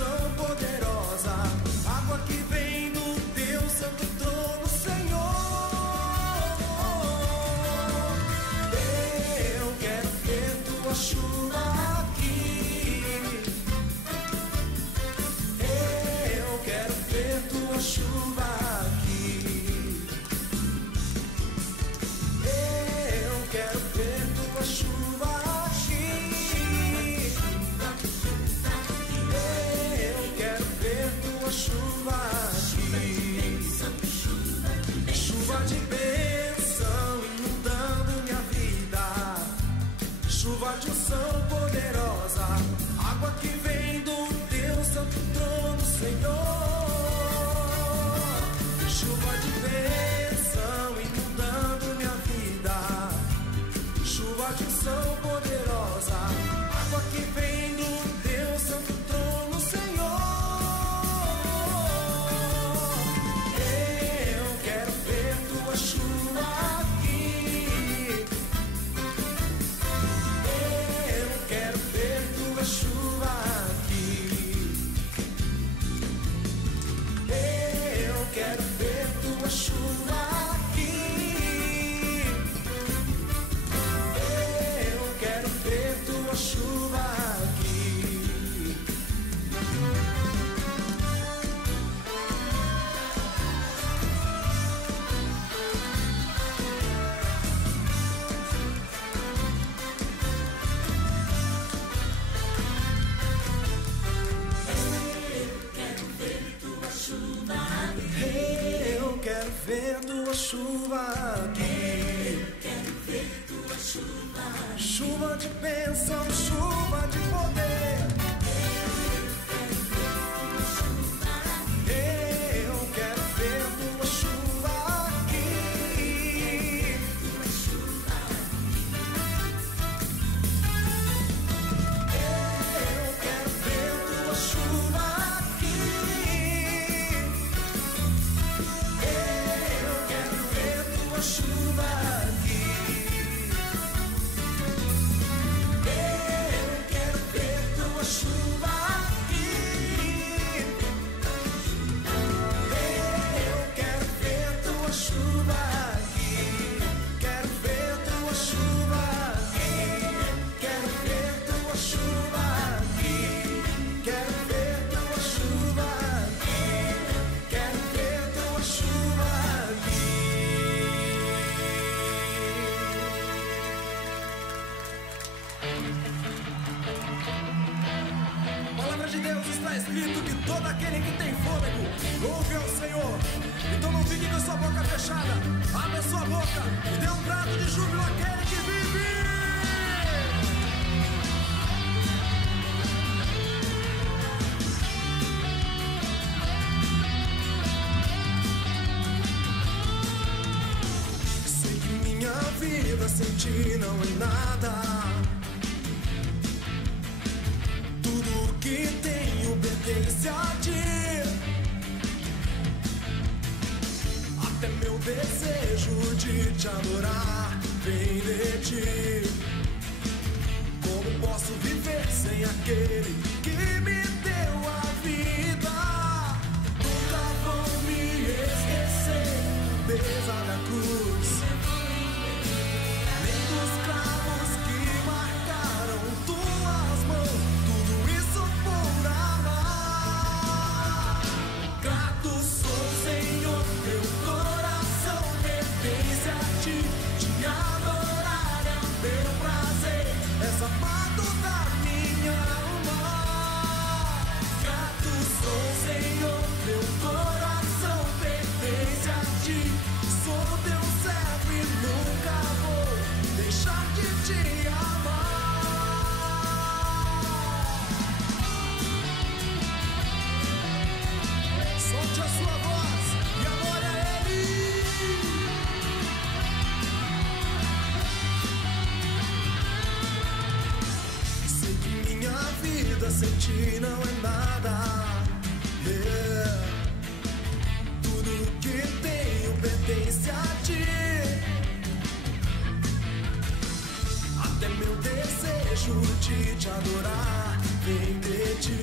unção poderosa, água que vem do teu santo trono, Senhor. Eu quero ver tua chuva aqui. Eu quero ver tua chuva aqui. Eu quero ver tua chuva aqui. Eu quero ver tua chuva aqui. Chuva de bênção inundando minha vida. Chuva de unção poderosa, água que vem do teu santo trono, Senhor. Chuva de bênção inundando minha vida. Chuva de unção poderosa, água que vem do teu santo trono, Senhor. Eu quero ver tua chuva aqui. Eu quero ver tua chuva aqui. Eu quero ver tua chuva aqui. Eu quero ver tua chuva aqui. Eu quero ver tua chuva aqui. Chuva de bênção, chuva de poder. Eu quero ver tua chuva aqui. Eu quero ver tua chuva aqui. Eu quero ver tua chuva aqui. Eu quero ver tua chuva aqui. Eu quero ver tua chuva aqui. Quero ver tua chuva aqui. Quero ver tua chuva aqui. Quero ver tua chuva aqui. Quero ver tua chuva aqui. A palavra de Deus está escrito que todo aquele que tem fôlego louve ao Senhor. Então não fique com a sua boca fechada. Abra a sua boca e dê um brado de júbilo àquele que vive. Sei que minha vida sem ti não é nada. Tudo que tenho pertence a ti. Até meu desejo de te adorar vem de ti. Como posso viver sem aquele que me deu a vida? Nunca vou me esquecer, apesar da cruz, nem dos cravos que marcaram tuas mãos. Tudo isso por amar. Grato sou, Senhor, meu coração pertence a ti. Te adorar é o meu prazer, és amado da minha alma. Grato sou, Senhor, meu coração pertence a ti. Sou teu servo e nunca vou deixar de te amar. Solte a sua voz e adore a Ele. Sei que minha vida sem ti não é nada. Tudo que tenho pertence a ti. Até meu desejo de te adorar vem de ti.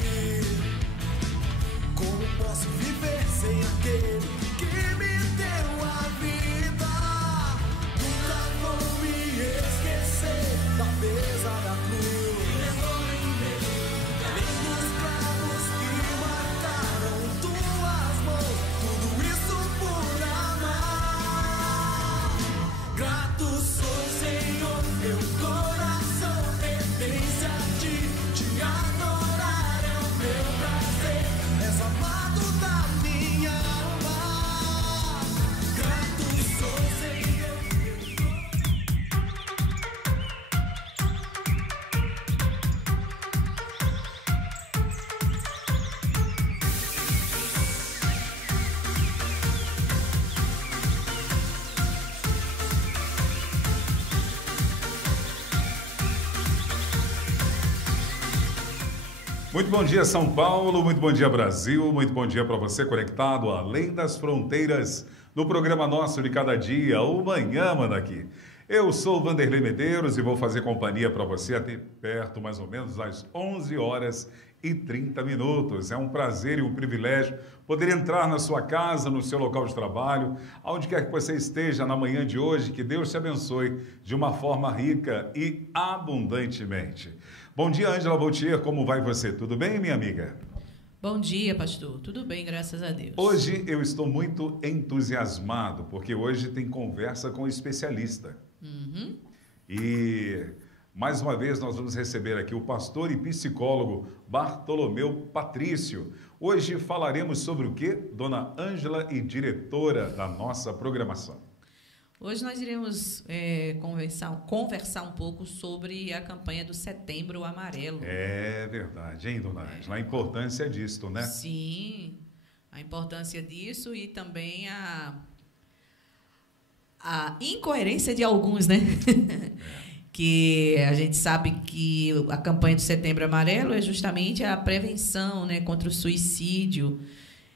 Muito bom dia, São Paulo, muito bom dia, Brasil, muito bom dia para você conectado além das fronteiras no programa nosso de cada dia, o Manhã Manda Aqui. Eu sou o Vanderlei Medeiros e vou fazer companhia para você até perto, mais ou menos, às 11 horas e 30 minutos. É um prazer e um privilégio poder entrar na sua casa, no seu local de trabalho, aonde quer que você esteja na manhã de hoje, que Deus te abençoe de uma forma rica e abundantemente. Bom dia, Ângela Boutier, como vai você? Tudo bem, minha amiga? Bom dia, pastor. Tudo bem, graças a Deus. Hoje eu estou muito entusiasmado, porque hoje tem conversa com especialista. E, mais uma vez, nós vamos receber aqui o pastor e psicólogo Bartolomeu Patrício. Hoje falaremos sobre o quê, dona Ângela e diretora da nossa programação? Hoje nós iremos conversar um pouco sobre a campanha do Setembro Amarelo. É verdade, hein, dona Ângela? A importância disto, né? Sim, a importância disso e também a incoerência de alguns, né? Que a gente sabe que a campanha do Setembro Amarelo é justamente a prevenção, né, contra o suicídio.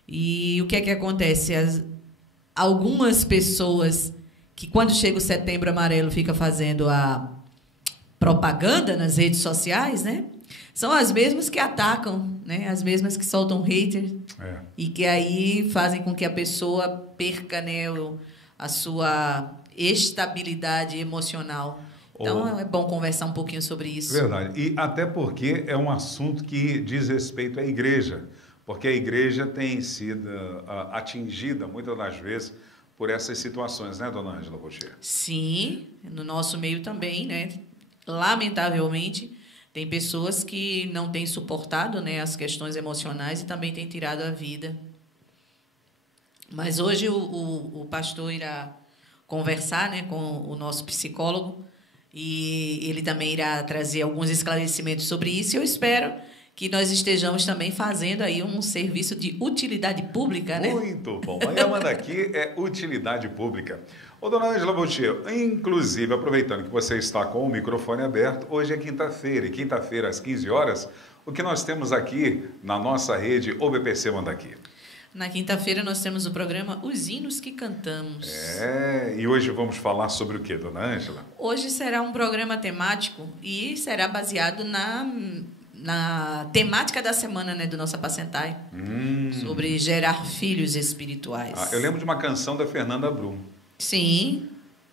E o que é que acontece? Algumas pessoas que quando chega o Setembro Amarelo fica fazendo a propaganda nas redes sociais, né? São as mesmas que atacam, né? As mesmas que soltam hater e que aí fazem com que a pessoa perca, né, a sua estabilidade emocional. Então é bom conversar um pouquinho sobre isso. Verdade. E até porque é um assunto que diz respeito à igreja, porque a igreja tem sido atingida muitas das vezes por essas situações, né, dona Ângela Boutier? Sim, no nosso meio também, né? Lamentavelmente, tem pessoas que não têm suportado, né, as questões emocionais e também têm tirado a vida. Mas hoje o pastor irá conversar, né, com o nosso psicólogo e ele também irá trazer alguns esclarecimentos sobre isso. E eu espero que nós estejamos também fazendo aí um serviço de utilidade pública, né? Muito bom. Manhã Manda Aqui é utilidade pública. Ô, dona Ângela Boutier, inclusive, aproveitando que você está com o microfone aberto, hoje é quinta-feira, e quinta-feira às 15 horas, o que nós temos aqui na nossa rede OBPC Manda Aqui? Na quinta-feira nós temos o programa Os Hinos que Cantamos. E hoje vamos falar sobre o quê, dona Ângela? Hoje será um programa temático e será baseado na temática da semana, né, do nosso Apacentai, sobre gerar filhos espirituais. Eu lembro de uma canção da Fernanda Brum. Sim.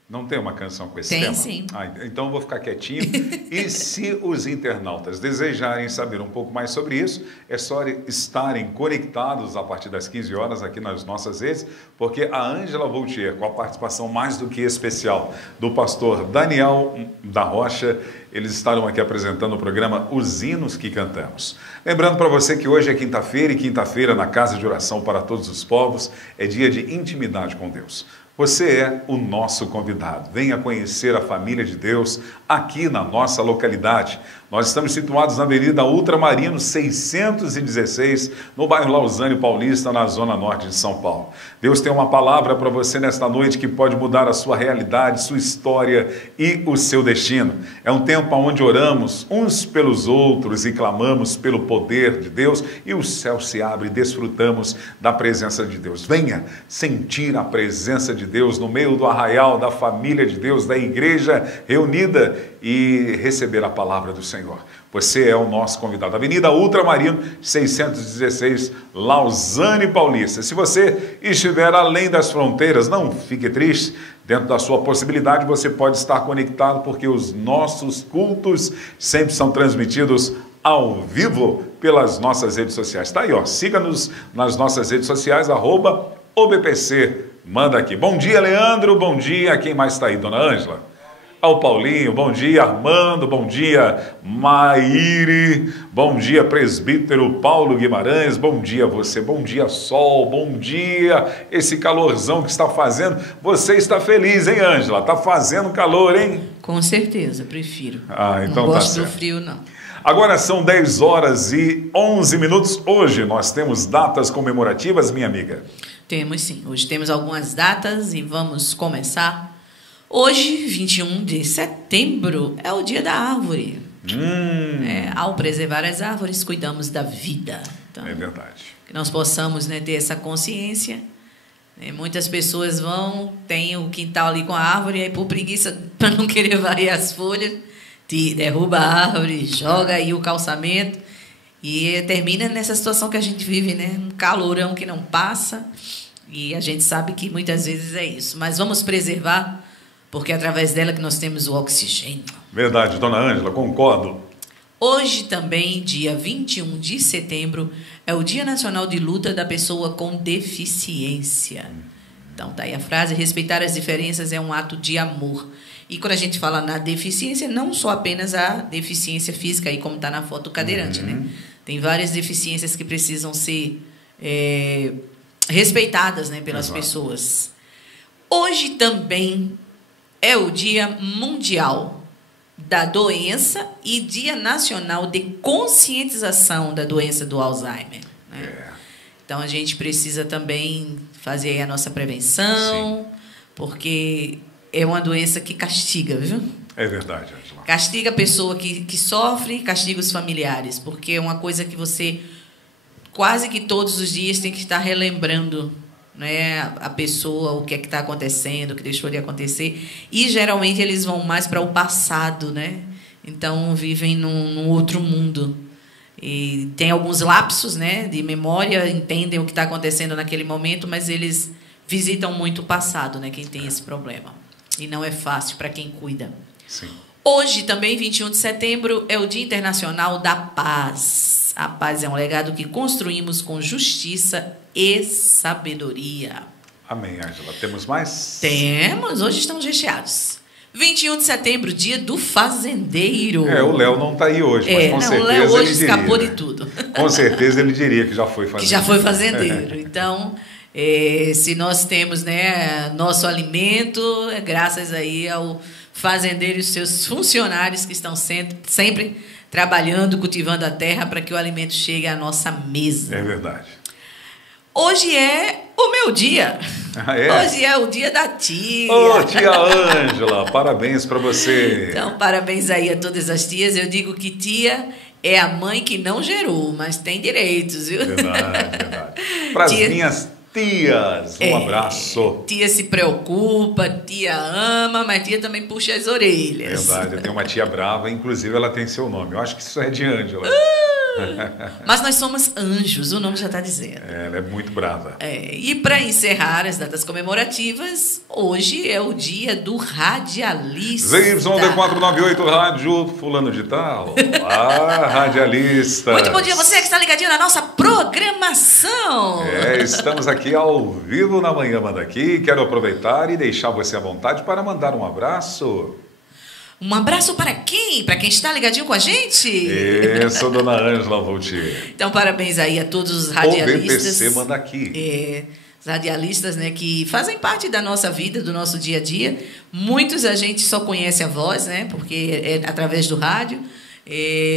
Não tem uma canção com esse tema? Tem, sim. Então eu vou ficar quietinho. E se os internautas desejarem saber um pouco mais sobre isso, é só estarem conectados a partir das 15 horas aqui nas nossas redes, porque a Ângela Boutier, com a participação mais do que especial do pastor Daniel da Rocha, eles estarão aqui apresentando o programa Os Hinos que Cantamos. Lembrando para você que hoje é quinta-feira e quinta-feira na Casa de Oração para Todos os Povos é dia de intimidade com Deus. Você é o nosso convidado. Venha conhecer a família de Deus aqui na nossa localidade. Nós estamos situados na Avenida Ultramarino 616, no bairro Lausanne Paulista, na zona norte de São Paulo. Deus tem uma palavra para você nesta noite que pode mudar a sua realidade, sua história e o seu destino. É um tempo onde oramos uns pelos outros e clamamos pelo poder de Deus e o céu se abre e desfrutamos da presença de Deus. Venha sentir a presença de Deus no meio do arraial da família de Deus, da igreja reunida e receber a palavra do Senhor. Você é o nosso convidado. Avenida Ultramarino 616, Lausanne Paulista. Se você estiver além das fronteiras, não fique triste. Dentro da sua possibilidade, você pode estar conectado, porque os nossos cultos sempre são transmitidos ao vivo pelas nossas redes sociais. Tá aí, ó. Siga-nos nas nossas redes sociais, @OBPC Manda Aqui. Bom dia, Leandro. Bom dia. Quem mais está aí, dona Ângela? Ao Paulinho, bom dia, Armando, bom dia, Maíre, bom dia, presbítero Paulo Guimarães, bom dia você, bom dia, sol, bom dia, esse calorzão que está fazendo. Você está feliz, hein, Ângela? Está fazendo calor, hein? Com certeza, prefiro. Então não tá gosto certo. do frio, não. Agora são 10 horas e 11 minutos. Hoje nós temos datas comemorativas, minha amiga? Temos sim, hoje temos algumas datas e vamos começar. Hoje, 21 de setembro, é o dia da árvore. Ao preservar as árvores, cuidamos da vida. Então, É verdade. que nós possamos, né, ter essa consciência. Muitas pessoas tem o quintal ali com a árvore, e aí por preguiça, para não querer varrer as folhas, derruba a árvore, joga aí o calçamento e termina nessa situação que a gente vive, né? Um calorão que não passa, e a gente sabe que muitas vezes é isso. Mas vamos preservar, porque é através dela que nós temos o oxigênio. Verdade, dona Ângela, concordo. Hoje também, dia 21 de setembro, é o Dia Nacional de Luta da Pessoa com Deficiência. Então, tá aí a frase: respeitar as diferenças é um ato de amor. E quando a gente fala na deficiência, não só apenas a deficiência física, aí como está na foto do cadeirante, né? Tem várias deficiências que precisam ser respeitadas, né, pelas pessoas. Hoje também é o Dia Mundial da Doença e Dia Nacional de Conscientização da Doença do Alzheimer, né? Então, a gente precisa também fazer aí a nossa prevenção, porque é uma doença que castiga, viu? É verdade, Ângela. Castiga a pessoa que sofre, castiga os familiares, porque é uma coisa que você quase que todos os dias tem que estar relembrando, né, a pessoa, o que é que está acontecendo, o que deixou de acontecer. E, geralmente, eles vão mais para o passado, né? Então, vivem num outro mundo. E tem alguns lapsos, né, de memória, entendem o que está acontecendo naquele momento, mas eles visitam muito o passado, né, quem tem esse problema. E não é fácil para quem cuida. Sim. Hoje, também, 21 de setembro, é o Dia Internacional da Paz. A paz é um legado que construímos com justiça e sabedoria. Amém, Ângela. Temos mais? Temos, hoje estamos recheados. 21 de setembro, dia do fazendeiro. O Léo não está aí hoje, mas com certeza o Léo hoje ele diria, escapou né? de tudo. Com certeza ele diria que já foi fazendeiro. Que já foi fazendeiro. Então, se nós temos, né, nosso alimento, é graças aí ao fazendeiro e os seus funcionários que estão sempre trabalhando, cultivando a terra para que o alimento chegue à nossa mesa. É verdade. Hoje é o meu dia. Hoje é o dia da tia. Ô, tia Ângela, parabéns para você. Então, parabéns aí a todas as tias. Eu digo que tia é a mãe que não gerou, mas tem direitos, viu? Verdade. Para as minhas tias, um abraço. Tia se preocupa, tia ama, mas tia também puxa as orelhas. Verdade, eu tenho uma tia brava, inclusive ela tem seu nome. Eu acho que isso é de Ângela. Mas nós somos anjos, o nome já está dizendo. Ela é muito brava. E para encerrar as datas comemorativas, hoje é o dia do radialista. ZYD498, Rádio Fulano de Tal. Radialista. Muito bom dia, você que está ligadinho na nossa programação. Estamos aqui ao vivo na Manhã Manda Aqui. Quero aproveitar e deixar você à vontade para mandar um abraço. Um abraço para quem? Para quem está ligadinho com a gente? Isso, dona Ângela Voltier. Então, parabéns aí a todos os radialistas. O BPC Manda Aqui. Os radialistas, né, que fazem parte da nossa vida, do nosso dia a dia. Muitos a gente só conhece a voz, né, porque é através do rádio.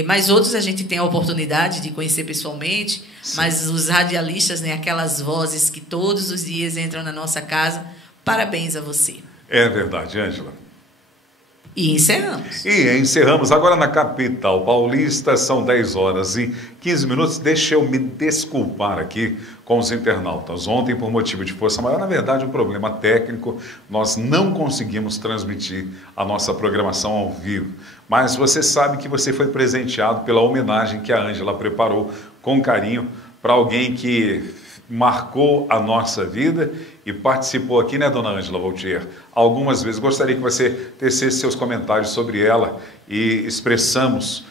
Mas outros a gente tem a oportunidade de conhecer pessoalmente. Sim. Mas os radialistas, né, aquelas vozes que todos os dias entram na nossa casa, parabéns a você. É verdade, Ângela. E encerramos. E encerramos agora na capital paulista, são 10h15. Deixa eu me desculpar aqui com os internautas. Ontem, por motivo de força maior, na verdade, um problema técnico, nós não conseguimos transmitir a nossa programação ao vivo. Mas você sabe que você foi presenteado pela homenagem que a Ângela preparou com carinho para alguém que marcou a nossa vida e participou aqui, né, dona Ângela Voltier, algumas vezes. Gostaria que você tecesse seus comentários sobre ela e expressamos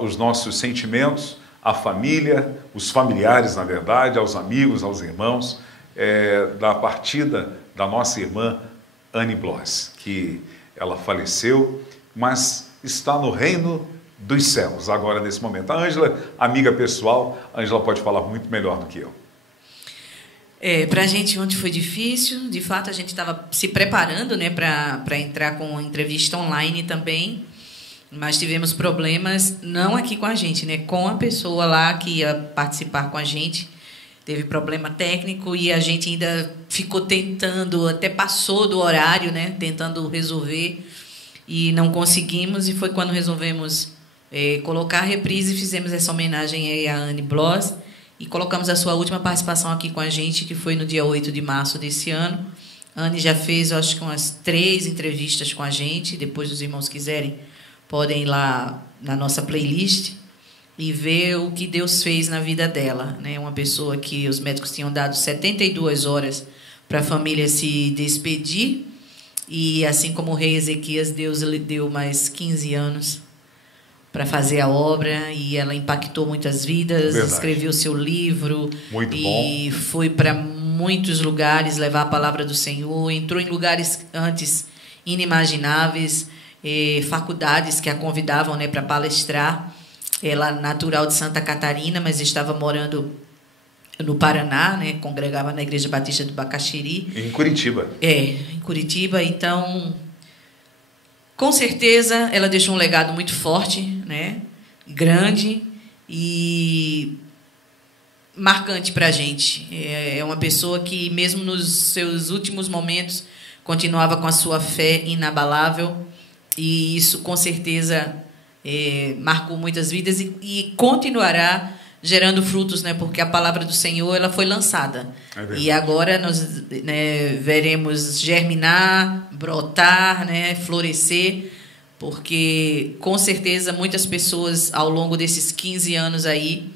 os nossos sentimentos à família, os familiares, na verdade, aos amigos, aos irmãos, da partida da nossa irmã Anne Bloss, que ela faleceu, mas está no reino dos céus agora, nesse momento. A Ângela, amiga pessoal, a Ângela pode falar muito melhor do que eu. Para a gente ontem foi difícil, de fato a gente estava se preparando, né, para entrar com entrevista online também, mas tivemos problemas, não aqui com a gente, né, com a pessoa lá que ia participar com a gente, teve problema técnico e a gente ainda ficou tentando, até passou do horário, né, tentando resolver e não conseguimos, e foi quando resolvemos colocar a reprise, fizemos essa homenagem aí a Anne Bloss e colocamos a sua última participação aqui com a gente, que foi no dia 8 de março desse ano. A Anne já fez, eu acho que umas 3 entrevistas com a gente. Depois, os irmãos quiserem, podem ir lá na nossa playlist e ver o que Deus fez na vida dela, né? Uma pessoa que os médicos tinham dado 72 horas para a família se despedir, e assim como o rei Ezequias, Deus lhe deu mais 15 anos para fazer a obra, e ela impactou muitas vidas. Verdade. Escreveu seu livro. Muito e foi para muitos lugares levar a palavra do Senhor, entrou em lugares antes inimagináveis, faculdades que a convidavam, né, para palestrar. Ela natural de Santa Catarina, mas estava morando no Paraná, né, congregava na Igreja Batista do Bacaxiri. Em Curitiba. Em Curitiba. Então, com certeza, ela deixou um legado muito forte, né, grande e marcante para a gente. É uma pessoa que, mesmo nos seus últimos momentos, continuava com a sua fé inabalável, e isso, com certeza, marcou muitas vidas e continuará gerando frutos, né? Porque a palavra do Senhor, ela foi lançada. E agora nós, né, veremos germinar, brotar, né, florescer, porque com certeza muitas pessoas ao longo desses 15 anos aí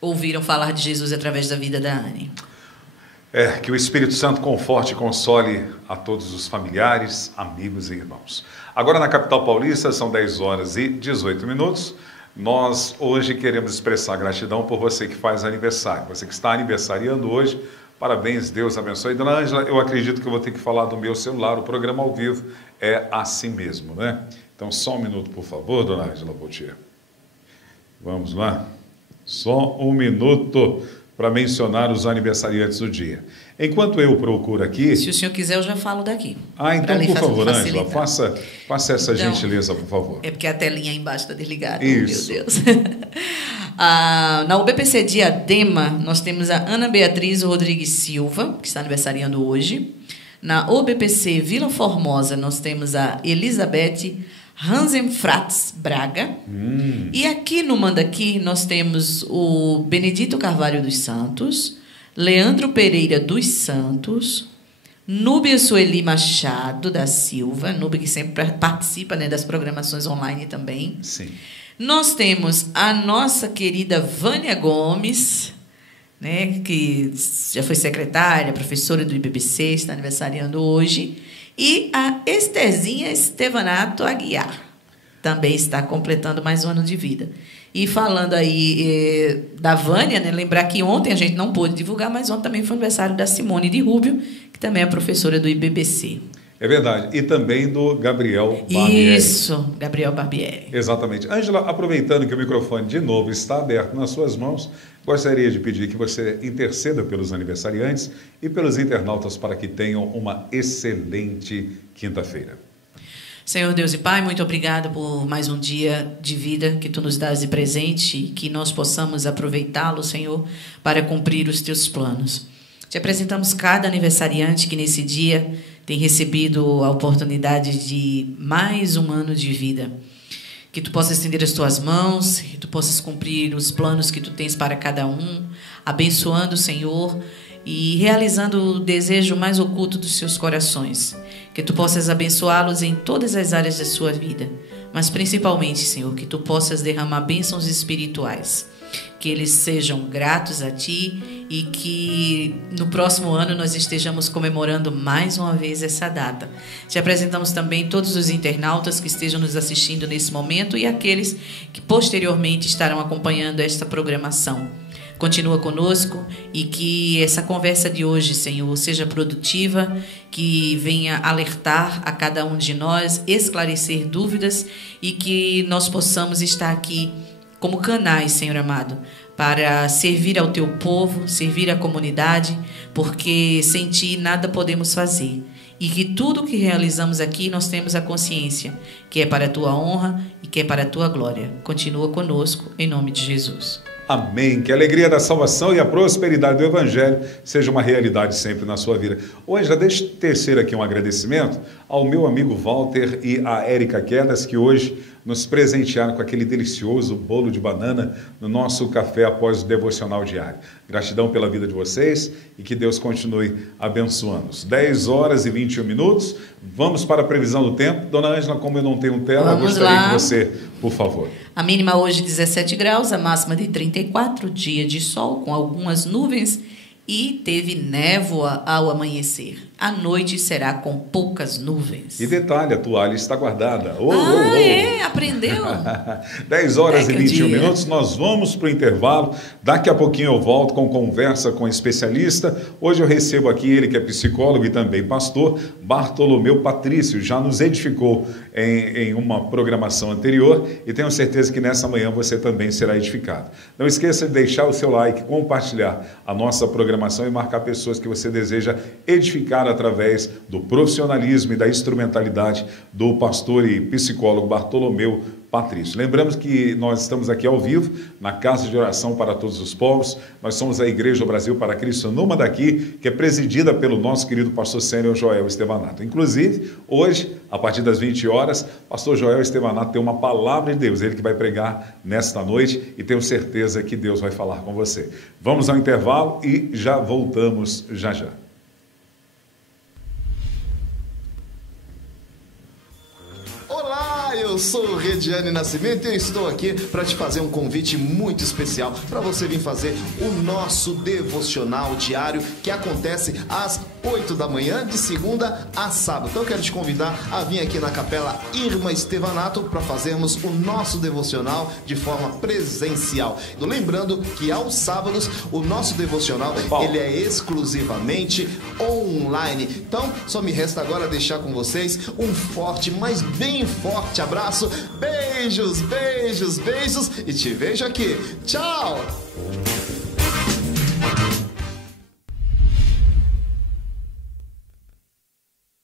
ouviram falar de Jesus através da vida da Anne. Que o Espírito Santo conforte e console a todos os familiares, amigos e irmãos. Agora, na capital paulista, são 10 horas e 18 minutos. Nós hoje queremos expressar gratidão por você que faz aniversário, você que está aniversariando hoje. Parabéns, Deus abençoe. Dona Ângela, eu acredito que eu vou ter que falar do meu celular, o programa ao vivo é assim mesmo, né? Então, só um minuto, por favor, Dona Ângela Boutier. Vamos lá. Só um minuto para mencionar os aniversariantes do dia. Enquanto eu procuro aqui... Se o senhor quiser, eu já falo daqui. Então, por favor, Ângela, faça essa gentileza, por favor. É porque a telinha aí embaixo está desligada. Isso. Meu Deus. Na UBPC Diadema, nós temos a Ana Beatriz Rodrigues Silva, que está aniversariando hoje. Na UBPC Vila Formosa, nós temos a Elizabeth Hansenfratz Braga. E aqui no Mandaqui nós temos o Benedito Carvalho dos Santos, Leandro Pereira dos Santos, Núbia Sueli Machado da Silva, Núbia que sempre participa, né, das programações online também. Sim. Nós temos a nossa querida Vânia Gomes, né, que já foi secretária, professora do IBBC, está aniversariando hoje. E a Estherzinha Estevanato Aguiar também está completando mais um ano de vida. E falando aí da Vânia, né, lembrar que ontem a gente não pôde divulgar, mas ontem também foi aniversário da Simone de Rubio, que também é professora do IBBC. É verdade. E também do Gabriel Barbieri. Isso, Gabriel Barbieri. Exatamente. Ângela, aproveitando que o microfone de novo está aberto nas suas mãos, gostaria de pedir que você interceda pelos aniversariantes e pelos internautas para que tenham uma excelente quinta-feira. Senhor Deus e Pai, muito obrigado por mais um dia de vida que Tu nos dás de presente e que nós possamos aproveitá-lo, Senhor, para cumprir os Teus planos. Te apresentamos cada aniversariante que nesse dia tem recebido a oportunidade de mais um ano de vida. Que Tu possas estender as Tuas mãos, que Tu possas cumprir os planos que Tu tens para cada um, abençoando o Senhor e realizando o desejo mais oculto dos seus corações. Que Tu possas abençoá-los em todas as áreas da sua vida, mas principalmente, Senhor, que Tu possas derramar bênçãos espirituais. Que eles sejam gratos a Ti e que no próximo ano nós estejamos comemorando mais uma vez essa data. Te apresentamos também todos os internautas que estejam nos assistindo nesse momento e aqueles que posteriormente estarão acompanhando esta programação. Continua conosco e que essa conversa de hoje, Senhor, seja produtiva, que venha alertar a cada um de nós, esclarecer dúvidas e que nós possamos estar aqui como canais, Senhor amado, para servir ao Teu povo, servir à comunidade, porque sem Ti nada podemos fazer. E que tudo que realizamos aqui nós temos a consciência que é para a Tua honra e que é para a Tua glória. Continua conosco, em nome de Jesus. Amém. Que a alegria da salvação e a prosperidade do Evangelho seja uma realidade sempre na sua vida. Hoje, já deixa eu tecer aqui um agradecimento ao meu amigo Walter e à Érica Quedas, que hoje nos presentearam com aquele delicioso bolo de banana no nosso café após o devocional diário. Gratidão pela vida de vocês e que Deus continue abençoando-os. 10 horas e 21 minutos. Vamos para a previsão do tempo. Dona Ângela, como eu não tenho tela, Vamos gostaria lá. que você, por favor. A mínima hoje 17 graus, a máxima de 34, dia de sol com algumas nuvens e teve névoa ao amanhecer. À noite será com poucas nuvens. E detalhe, a toalha está guardada. É? Aprendeu? 10 horas e Pega 21 dia. minutos, nós vamos para o intervalo. Daqui a pouquinho eu volto com conversa com especialista. Hoje eu recebo aqui ele que é psicólogo e também pastor, Bartolomeu Patrício. Já nos edificou em uma programação anterior e tenho certeza que nessa manhã você também será edificado. Não esqueça de deixar o seu like, compartilhar a nossa programação e marcar pessoas que você deseja edificar através do profissionalismo e da instrumentalidade do pastor e psicólogo Bartolomeu Patrício. Lembramos que nós estamos aqui ao vivo na Casa de Oração para Todos os Povos. Nós somos a Igreja do Brasil para Cristo Numa Daqui, que é presidida pelo nosso querido pastor sênior Joel Estevanato. Inclusive, hoje, a partir das 20 horas, pastor Joel Estevanato tem uma palavra de Deus, ele que vai pregar nesta noite e tenho certeza que Deus vai falar com você. Vamos ao intervalo e já voltamos já. Olá, eu sou o Rediane Nascimento e eu estou aqui para te fazer um convite muito especial para você vir fazer o nosso devocional diário que acontece às 8 da manhã, de segunda a sábado. Então eu quero te convidar a vir aqui na Capela Irma Estevanato para fazermos o nosso devocional de forma presencial. Lembrando que aos sábados o nosso devocional ele é exclusivamente online. Então só me resta agora deixar com vocês um forte, mas bem forte abraço. Beijos, beijos, beijos e te vejo aqui. Tchau!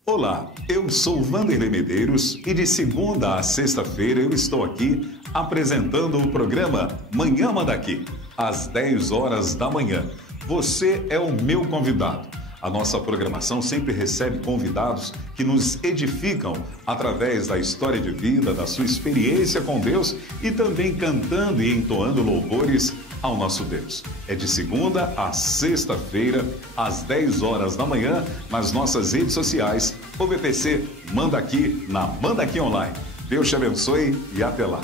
Olá, eu sou Vanderlei Medeiros e de segunda a sexta-feira eu estou aqui apresentando o programa Manhã Manda Aqui, às 10 horas da manhã. Você é o meu convidado. A nossa programação sempre recebe convidados que nos edificam através da história de vida, da sua experiência com Deus e também cantando e entoando louvores ao nosso Deus. É de segunda a sexta-feira, às 10 horas da manhã, nas nossas redes sociais, OBPC Manda Aqui, na Manda Aqui Online. Deus te abençoe e até lá.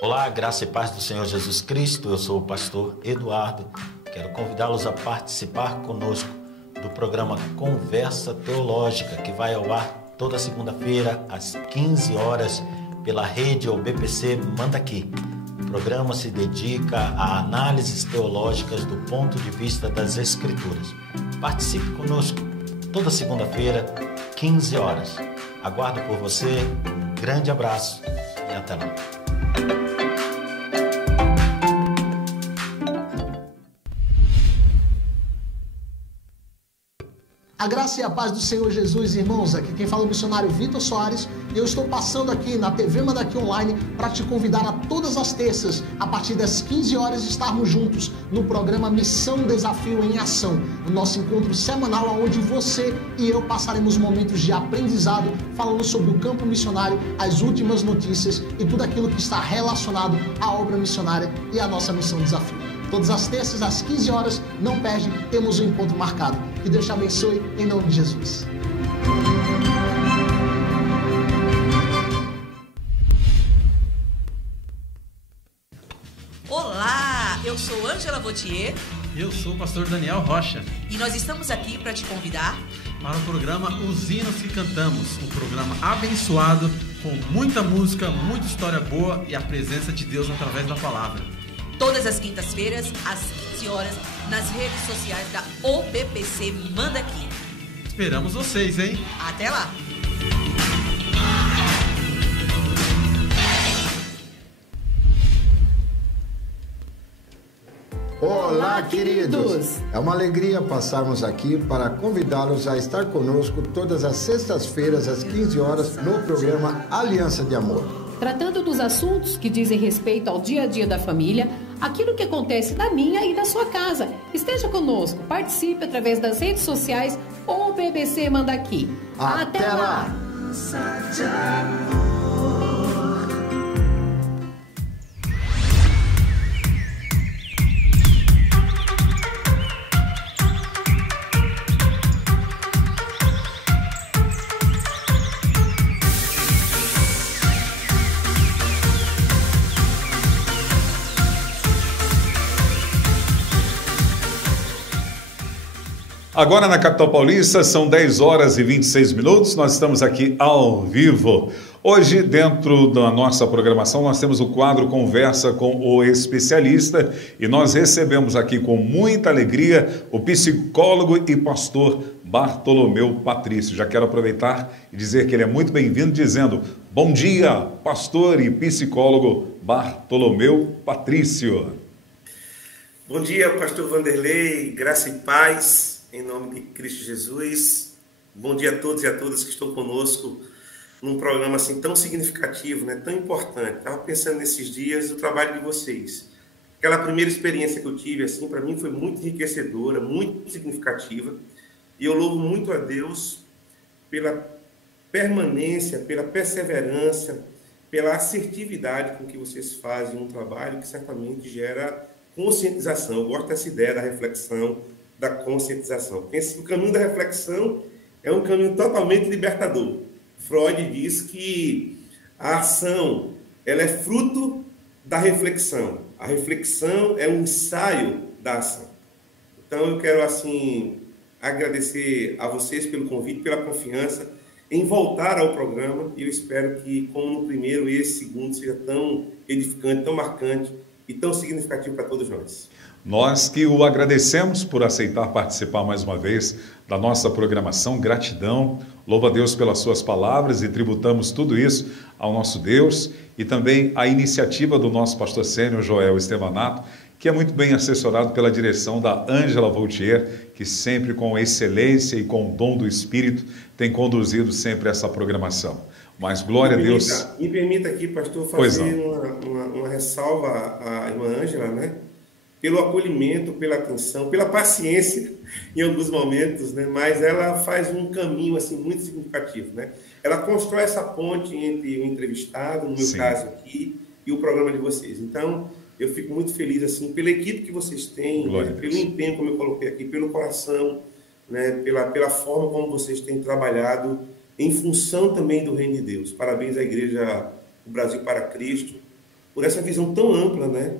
Olá, graça e paz do Senhor Jesus Cristo. Eu sou o pastor Eduardo. Quero convidá-los a participar conosco do programa Conversa Teológica, que vai ao ar toda segunda-feira às 15 horas pela rede OBPC Manda Aqui. O programa se dedica a análises teológicas do ponto de vista das Escrituras. Participe conosco toda segunda-feira, 15 horas. Aguardo por você. Um grande abraço e até lá. A graça e a paz do Senhor Jesus, irmãos. Aqui quem fala é o missionário Vitor Soares e eu estou passando aqui na TV Manda Aqui Online para te convidar a todas as terças, a partir das 15 horas, estarmos juntos no programa Missão Desafio em Ação, o nosso encontro semanal onde você e eu passaremos momentos de aprendizado falando sobre o campo missionário, as últimas notícias e tudo aquilo que está relacionado à obra missionária e à nossa Missão Desafio. Todas as terças, às 15 horas, não perde, temos um encontro marcado. Que Deus te abençoe, em nome de Jesus. Olá, eu sou Ângela Vautier Eu sou o pastor Daniel Rocha, e nós estamos aqui para te convidar para o programa Os Hinos que Cantamos, um programa abençoado, com muita música, muita história boa e a presença de Deus através da palavra. todas as quintas-feiras, às 15 horas, nas redes sociais da OBPC Manda Aqui. Esperamos vocês, hein? Até lá! Olá! Olá, queridos! É uma alegria passarmos aqui para convidá-los a estar conosco todas as sextas-feiras, às 15 horas, no programa Aliança de Amor. Tratando dos assuntos que dizem respeito ao dia a dia da família, aquilo que acontece na minha e na sua casa. Esteja conosco, participe através das redes sociais ou o BBC Manda Aqui. Até lá! Agora na capital paulista são 10 horas e 26 minutos, nós estamos aqui ao vivo. Hoje, dentro da nossa programação, nós temos o quadro Conversa com o Especialista e nós recebemos aqui com muita alegria o psicólogo e pastor Bartolomeu Patrício. Já quero aproveitar e dizer que ele é muito bem-vindo, dizendo: bom dia, pastor e psicólogo Bartolomeu Patrício. Bom dia, pastor Vanderlei, graça e paz. Em nome de Cristo Jesus, bom dia a todos e a todas que estão conosco num programa assim tão significativo, né, tão importante. Estava pensando nesses dias do trabalho de vocês. Aquela primeira experiência que eu tive, assim, para mim foi muito enriquecedora, muito significativa. E eu louvo muito a Deus pela permanência, pela perseverança, pela assertividade com que vocês fazem um trabalho que certamente gera conscientização. Eu gosto dessa ideia da reflexão, da conscientização. Pensa que o caminho da reflexão é um caminho totalmente libertador. Freud diz que a ação ela é fruto da reflexão. A reflexão é um ensaio da ação. Então eu quero assim agradecer a vocês pelo convite, pela confiança em voltar ao programa, e eu espero que, como no primeiro, esse segundo seja tão edificante, tão marcante e tão significativo para todos nós. Nós que o agradecemos por aceitar participar mais uma vez da nossa programação. Gratidão, louva a Deus pelas suas palavras e tributamos tudo isso ao nosso Deus e também à iniciativa do nosso pastor sênior Joel Estevanato, que é muito bem assessorado pela direção da Ângela Voltier, que sempre com excelência e com o dom do Espírito tem conduzido sempre essa programação. Mas glória a Deus. Me permita aqui, pastor, fazer uma ressalva à irmã Ângela, né? Pelo acolhimento, pela atenção, pela paciência em alguns momentos, né? Mas ela faz um caminho assim muito significativo, né? Ela constrói essa ponte entre o entrevistado, no meu caso aqui, e o programa de vocês. Então, eu fico muito feliz assim pela equipe que vocês têm, né? Pelo empenho, como eu coloquei aqui, pelo coração, né? Pela forma como vocês têm trabalhado em função também do Reino de Deus. Parabéns à Igreja do Brasil para Cristo por essa visão tão ampla, né?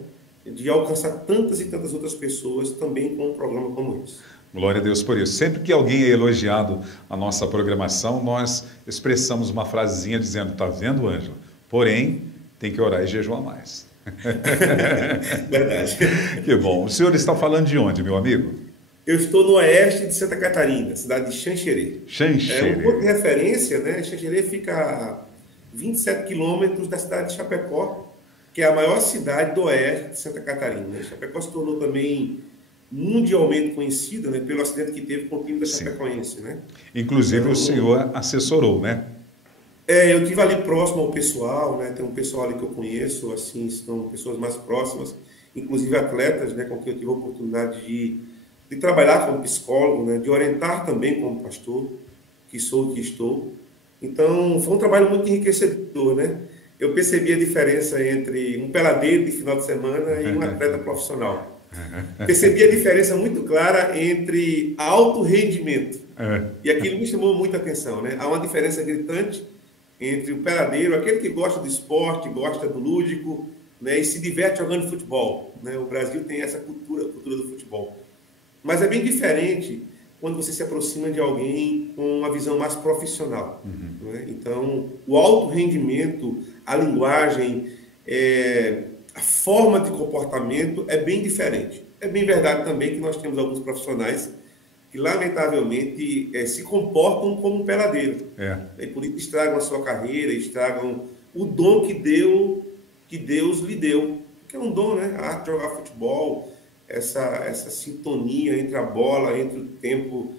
De alcançar tantas e tantas outras pessoas também com um programa como esse. Glória a Deus por isso. Sempre que alguém é elogiado a nossa programação, nós expressamos uma frasezinha dizendo: tá vendo, Ângela? Porém, tem que orar e jejuar mais. Verdade. Que bom. O senhor está falando de onde, meu amigo? Eu estou no oeste de Santa Catarina, cidade de Xanxerê. Xanxerê. É um ponto de referência, né? Xanxerê fica a 27 quilômetros da cidade de Chapecó, que é a maior cidade do oeste de Santa Catarina. Chapecó se tornou também mundialmente conhecida, né, pelo acidente que teve com o time da Chapecoense, né? Inclusive então, o senhor assessorou, né? Eu estive ali próximo ao pessoal, né? Tem um pessoal ali que eu conheço, assim, são pessoas mais próximas, inclusive atletas, né, com quem eu tive a oportunidade de trabalhar como psicólogo, né, de orientar também como pastor, que sou o que estou. Então, foi um trabalho muito enriquecedor, né? Eu percebi a diferença entre um peladeiro de final de semana e um atleta profissional. Percebi a diferença muito clara entre alto rendimento. E aquilo me chamou muita atenção, né? Há uma diferença gritante entre o peladeiro, aquele que gosta do esporte, gosta do lúdico, né, e se diverte jogando futebol, né? O Brasil tem essa cultura do futebol. Mas é bem diferente quando você se aproxima de alguém com uma visão mais profissional. Né? Então, o alto rendimento, a linguagem, a forma de comportamento é bem diferente. É bem verdade também que nós temos alguns profissionais que, lamentavelmente, se comportam como um peladeiro. E por isso estragam a sua carreira, estragam o dom que Deus lhe deu. Que é um dom, né? A arte de jogar futebol, essa sintonia entre a bola, entre o tempo,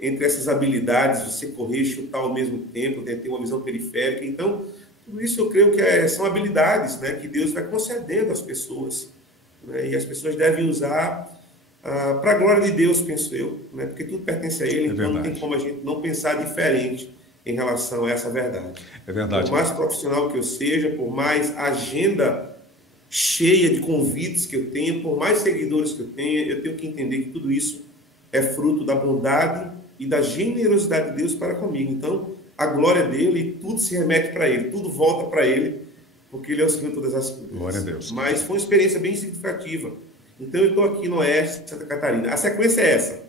entre essas habilidades, você correr e chutar ao mesmo tempo, ter uma visão periférica. Então, tudo isso eu creio que são habilidades, né, que Deus vai concedendo às pessoas, né, e as pessoas devem usar para a glória de Deus, penso eu, né, porque tudo pertence a Ele, então não tem como a gente não pensar diferente em relação a essa verdade. É verdade. Por mais profissional que eu seja, por mais agenda cheia de convites que eu tenha, por mais seguidores que eu tenha, eu tenho que entender que tudo isso é fruto da bondade e da generosidade de Deus para comigo. Então, a glória dele, tudo se remete para ele, tudo volta para ele, porque ele é o Senhor de todas as coisas. Glória a Deus. Mas foi uma experiência bem significativa. Então, eu estou aqui no oeste de Santa Catarina. A sequência é essa.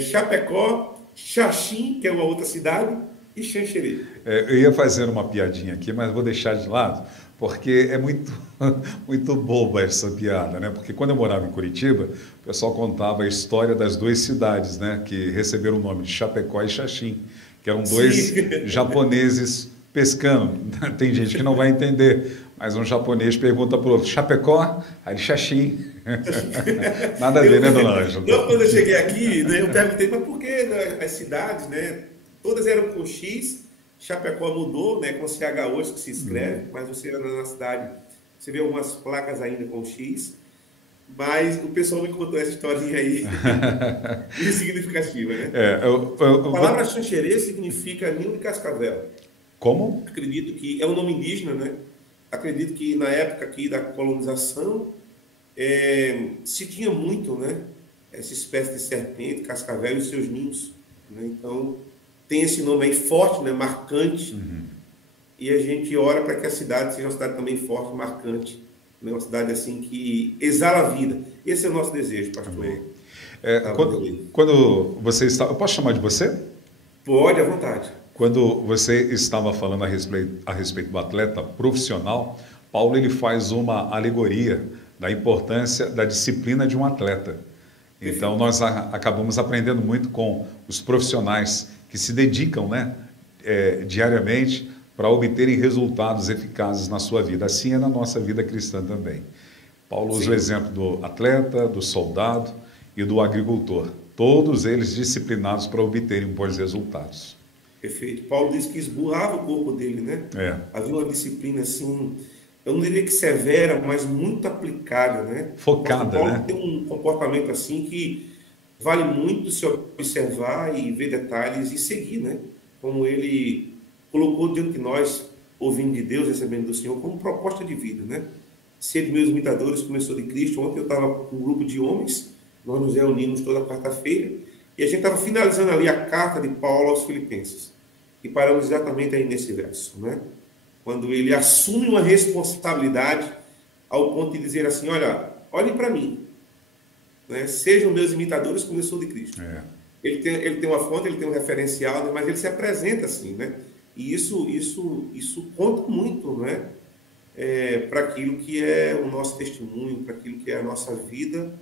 Chapecó, Xaxim, que é uma outra cidade, e Xanxerê. Eu ia fazer uma piadinha aqui, mas vou deixar de lado, porque é muito, muito boba essa piada, né? Porque quando eu morava em Curitiba, o pessoal contava a história das duas cidades, né? Que receberam o nome de Chapecó e Xaxim, que eram dois japoneses pescando. Tem gente que não vai entender, mas um japonês pergunta para o outro, Chapecó? Aí ele, Xaxim. Nada a ver, né, dona Ângela? Quando eu cheguei aqui, né, eu perguntei, mas por que as cidades, né? Todas eram com X, Chapecó mudou, né, com CH hoje que se escreve, mas você anda na cidade, você vê algumas placas ainda com X, mas o pessoal me contou essa historinha aí, significativa, né? A palavra Xanxerê significa ninho de cascavel. Como? Acredito que é um nome indígena, né? Acredito que na época aqui da colonização se tinha muito, né? Essa espécie de serpente, cascavel e os seus ninhos, né? Então tem esse nome aí forte, né? Marcante. E a gente ora para que a cidade seja uma cidade também forte, marcante, né? Uma cidade assim que exala a vida. Esse é o nosso desejo, pastor. Quando você está, eu posso chamar de você? Pode, à vontade. Quando você estava falando a respeito do atleta profissional, Paulo ele faz uma alegoria da importância da disciplina de um atleta. Então nós acabamos aprendendo muito com os profissionais que se dedicam, né, diariamente para obterem resultados eficazes na sua vida. Assim é na nossa vida cristã também. Paulo usa o exemplo do atleta, do soldado e do agricultor. Todos eles disciplinados para obterem bons resultados. Perfeito. Paulo diz que esburrava o corpo dele, né? Havia uma disciplina assim, eu não diria que severa, mas muito aplicada, né? Focada, Paulo né? tem um comportamento assim que vale muito se observar e ver detalhes e seguir, né? Como ele colocou diante de nós, ouvindo de Deus, recebendo do Senhor, como proposta de vida, né? Ser de meus imitadores, como eu sou de Cristo. Ontem eu estava com um grupo de homens, nós nos reunimos toda quarta-feira, e a gente estava finalizando ali a carta de Paulo aos Filipenses. E paramos exatamente aí nesse verso, né? Quando ele assume uma responsabilidade ao ponto de dizer assim, olhem para mim, né? Sejam meus imitadores como eu sou de Cristo. Ele tem uma fonte, ele tem um referencial, né? Mas ele se apresenta assim, né? E isso conta muito, né? Para aquilo que é o nosso testemunho, para aquilo que é a nossa vida,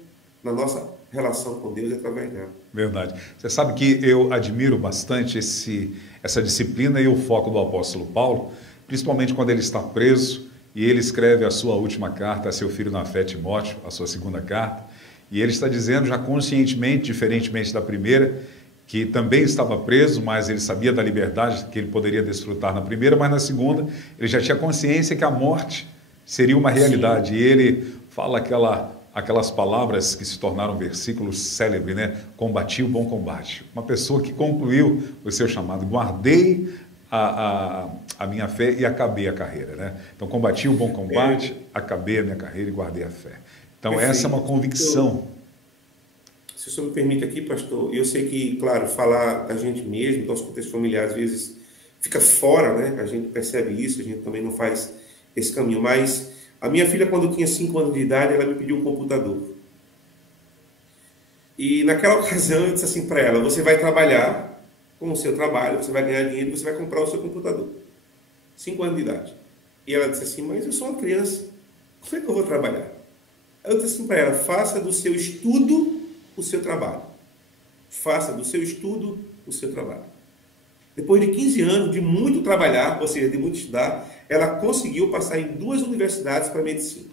na nossa relação com Deus através dela. Verdade. Você sabe que eu admiro bastante essa disciplina e o foco do apóstolo Paulo, principalmente quando ele está preso e ele escreve a sua última carta a seu filho na fé, Timóteo, a sua segunda carta, e ele está dizendo já conscientemente, diferentemente da primeira, que também estava preso, mas ele sabia da liberdade que ele poderia desfrutar na primeira, mas na segunda ele já tinha consciência que a morte seria uma realidade. Sim. E ele fala aquelas palavras que se tornaram versículos célebres, né? Combati o bom combate. Uma pessoa que concluiu o seu chamado, guardei a minha fé e acabei a carreira, né? Então, combati o bom combate, acabei a minha carreira e guardei a fé. Então, perfeito. Essa é uma convicção. Se o senhor me permite aqui, pastor, eu sei que, claro, falar da gente mesmo, do nosso contexto familiar, às vezes fica fora, né? A gente percebe isso, a gente também não faz esse caminho, mas a minha filha, quando eu tinha 5 anos de idade, ela me pediu um computador. E naquela ocasião eu disse assim para ela, você vai trabalhar com o seu trabalho, você vai ganhar dinheiro e você vai comprar o seu computador. 5 anos de idade. E ela disse assim, mas eu sou uma criança, como é que eu vou trabalhar? Eu disse assim para ela, faça do seu estudo o seu trabalho. Faça do seu estudo o seu trabalho. Depois de 15 anos de muito trabalhar, ou seja, de muito estudar, ela conseguiu passar em 2 universidades para medicina.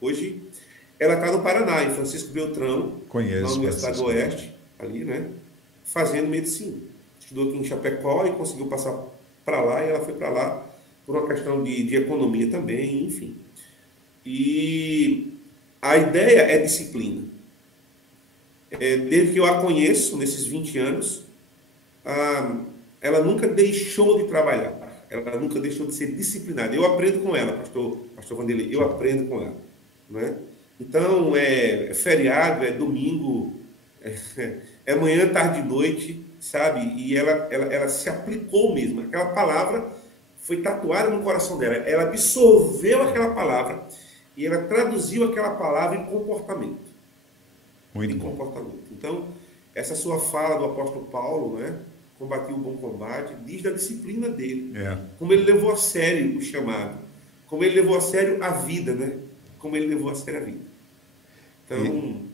Hoje, ela está no Paraná, em Francisco Beltrão, Conheço, na Universidade do Francisco. Oeste, ali, né? Fazendo medicina. Estudou aqui em Chapecó e conseguiu passar para lá, e ela foi para lá por uma questão de economia também, enfim. E a ideia é disciplina. Desde que eu a conheço, nesses 20 anos, ela nunca deixou de trabalhar. Ela nunca deixou de ser disciplinada. Eu aprendo com ela, pastor Vanderlei, eu aprendo com ela. Né? Então, é feriado, é domingo, é manhã, tarde e noite, sabe? E ela se aplicou mesmo. Aquela palavra foi tatuada no coração dela. Ela absorveu aquela palavra e ela traduziu aquela palavra em comportamento. Muito bom. Comportamento. Então, essa sua fala do apóstolo Paulo, né? Combatiu o bom combate, diz da disciplina dele. Como ele levou a sério o chamado. Como ele levou a sério a vida, né? Como ele levou a sério a vida. Então,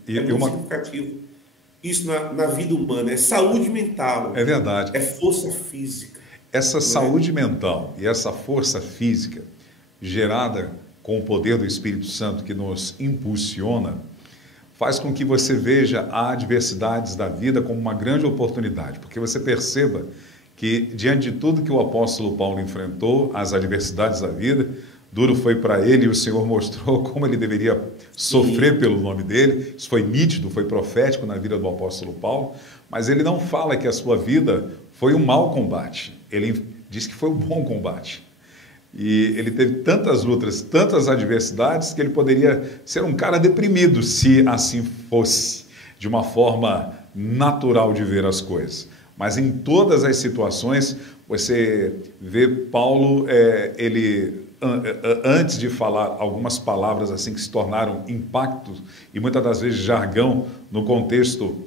é muito significativo. Isso na vida humana, é saúde mental. É verdade. É força física. Essa saúde mental e essa força física gerada com o poder do Espírito Santo que nos impulsiona, faz com que você veja as adversidades da vida como uma grande oportunidade, porque você perceba que, diante de tudo que o apóstolo Paulo enfrentou, as adversidades da vida, duro foi para ele, e o Senhor mostrou como ele deveria sofrer pelo nome dele. Isso foi nítido, foi profético na vida do apóstolo Paulo, mas ele não fala que a sua vida foi um mau combate, ele diz que foi um bom combate. E ele teve tantas lutas, tantas adversidades, que ele poderia ser um cara deprimido se assim fosse, de uma forma natural de ver as coisas. Mas em todas as situações, você vê Paulo, ele antes de falar algumas palavras assim que se tornaram impactos e muitas das vezes jargão no contexto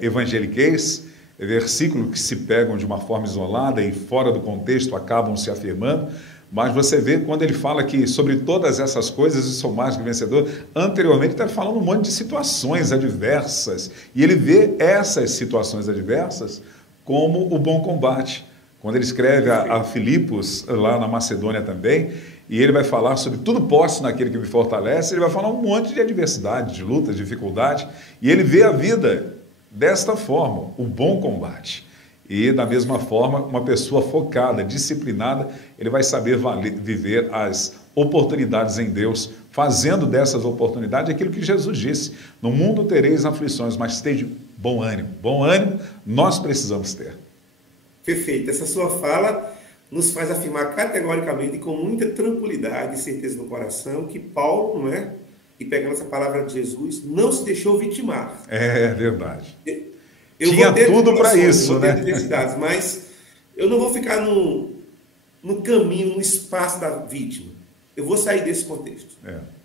evangeliquez, versículos que se pegam de uma forma isolada e fora do contexto acabam se afirmando. Mas você vê quando ele fala que sobre todas essas coisas eu sou mais que vencedor, anteriormente ele está falando um monte de situações adversas. E ele vê essas situações adversas como o bom combate. Quando ele escreve a Filipos, lá na Macedônia também, e ele vai falar sobre tudo posso naquele que me fortalece, ele vai falar um monte de adversidade, de lutas, de dificuldade, e ele vê a vida desta forma, o bom combate. E, da mesma forma, uma pessoa focada, disciplinada, ele vai saber viver as oportunidades em Deus, fazendo dessas oportunidades aquilo que Jesus disse: no mundo tereis aflições, mas esteja bom ânimo. Bom ânimo nós precisamos ter. Perfeito. Essa sua fala nos faz afirmar categoricamente, com muita tranquilidade e certeza no coração, que Paulo, não é? E pegando essa palavra de Jesus, não se deixou vitimar. É verdade. Tinha tudo para isso, né? Mas eu não vou ficar no caminho, no espaço da vítima. Eu vou sair desse contexto.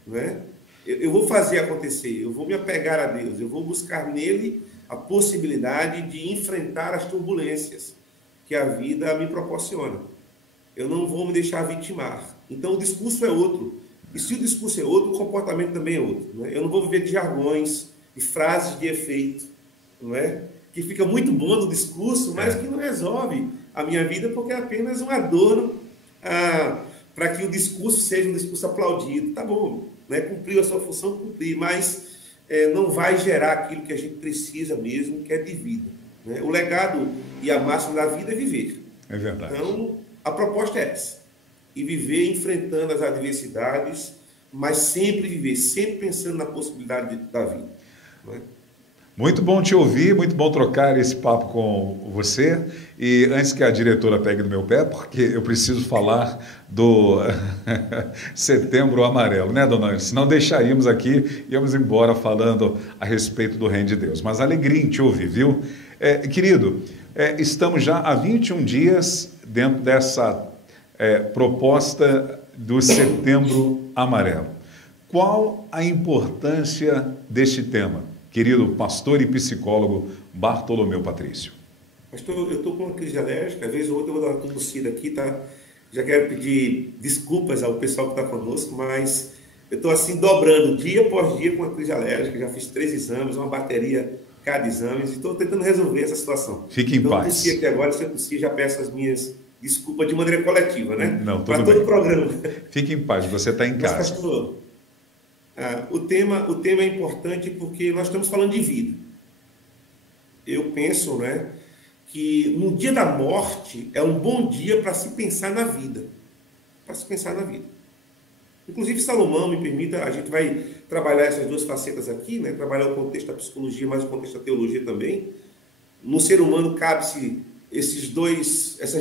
Né? Eu vou fazer acontecer, eu vou me apegar a Deus, eu vou buscar nele a possibilidade de enfrentar as turbulências que a vida me proporciona. Eu não vou me deixar vitimar. Então o discurso é outro. E se o discurso é outro, o comportamento também é outro. Né? Eu não vou viver de jargões, de frases de efeito, não é? Que fica muito bom no discurso, mas que não resolve a minha vida, porque é apenas um adorno para que o discurso seja um discurso aplaudido. Tá bom, né? Cumpriu a sua função, cumprir, mas não vai gerar aquilo que a gente precisa mesmo, que é de vida. Né? O legado e a máxima da vida é viver. É verdade. Então, a proposta é essa. E viver enfrentando as adversidades, mas sempre viver, sempre pensando na possibilidade da vida. Não é? Muito bom te ouvir, muito bom trocar esse papo com você. E antes que a diretora pegue no meu pé, porque eu preciso falar do Setembro Amarelo, né, dona Ana? Senão deixaríamos aqui, íamos embora falando a respeito do Reino de Deus. Mas alegria em te ouvir, viu? Querido, estamos já há 21 dias dentro dessa proposta do Setembro Amarelo. Qual a importância deste tema? Querido pastor e psicólogo Bartolomeu Patrício. Pastor, eu estou com uma crise alérgica, às vezes ou outra eu vou dar uma tossida aqui, tá? Já quero pedir desculpas ao pessoal que está conosco, mas eu estou assim dobrando dia após dia com uma crise alérgica, já fiz 3 exames, uma bateria cada exame, e estou tentando resolver essa situação. Fique em paz. Eu tossi aqui agora, se eu tossir, já peço as minhas desculpas de maneira coletiva, né? Não, tudo para bem. todo o programa. Fique em paz, você está em casa. Pastor, O tema é importante porque nós estamos falando de vida. Eu penso, né, que no dia da morte é um bom dia para se pensar na vida. Para se pensar na vida. Inclusive, Salomão, me permita, a gente vai trabalhar essas duas facetas aqui, né? Trabalhar o contexto da psicologia, mas o contexto da teologia também. No ser humano cabe-se essas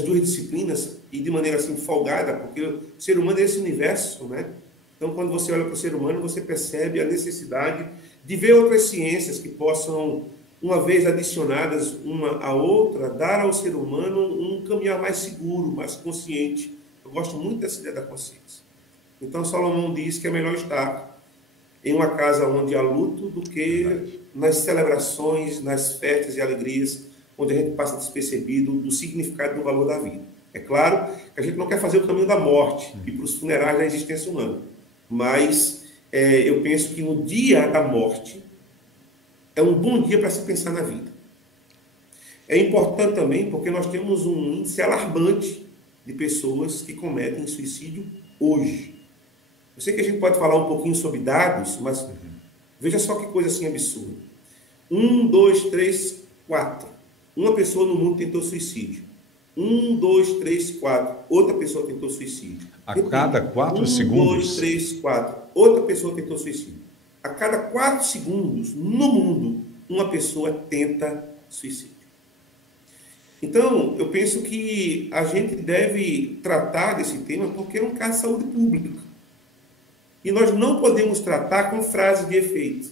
duas disciplinas, e de maneira assim folgada, porque o ser humano é esse universo, né? Então, quando você olha para o ser humano, você percebe a necessidade de ver outras ciências que possam, uma vez adicionadas uma à outra, dar ao ser humano um caminhar mais seguro, mais consciente. Eu gosto muito dessa ideia da consciência. Então, Salomão diz que é melhor estar em uma casa onde há luto do que nas celebrações, nas festas e alegrias, onde a gente passa despercebido do significado e do valor da vida. É claro que a gente não quer fazer o caminho da morte e para os funerais da existência humana, mas eu penso que no dia da morte é um bom dia para se pensar na vida. É importante também porque nós temos um índice alarmante de pessoas que cometem suicídio hoje. Eu sei que a gente pode falar um pouquinho sobre dados, mas veja só que coisa assim absurda. 1, 2, 3, 4. Uma pessoa no mundo tentou suicídio. 1, 2, 3, 4. Outra pessoa tentou suicídio. A cada 4 segundos? 1, 2, 3, 4. Outra pessoa tentou suicídio. A cada 4 segundos, no mundo, uma pessoa tenta suicídio. Então, eu penso que a gente deve tratar desse tema porque é um caso de saúde pública. E nós não podemos tratar com frases de efeito.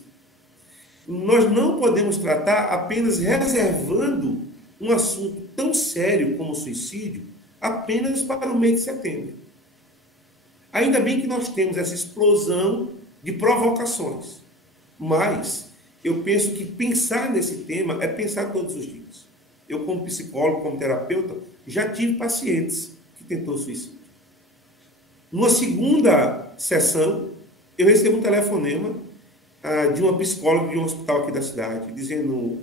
Nós não podemos tratar apenas reservando um assunto tão sério como o suicídio apenas para o mês de setembro. Ainda bem que nós temos essa explosão de provocações, mas eu penso que pensar nesse tema é pensar todos os dias. Eu, como psicólogo, como terapeuta, já tive pacientes que tentou suicídio. Numa segunda sessão, eu recebo um telefonema de uma psicóloga de um hospital aqui da cidade, dizendo: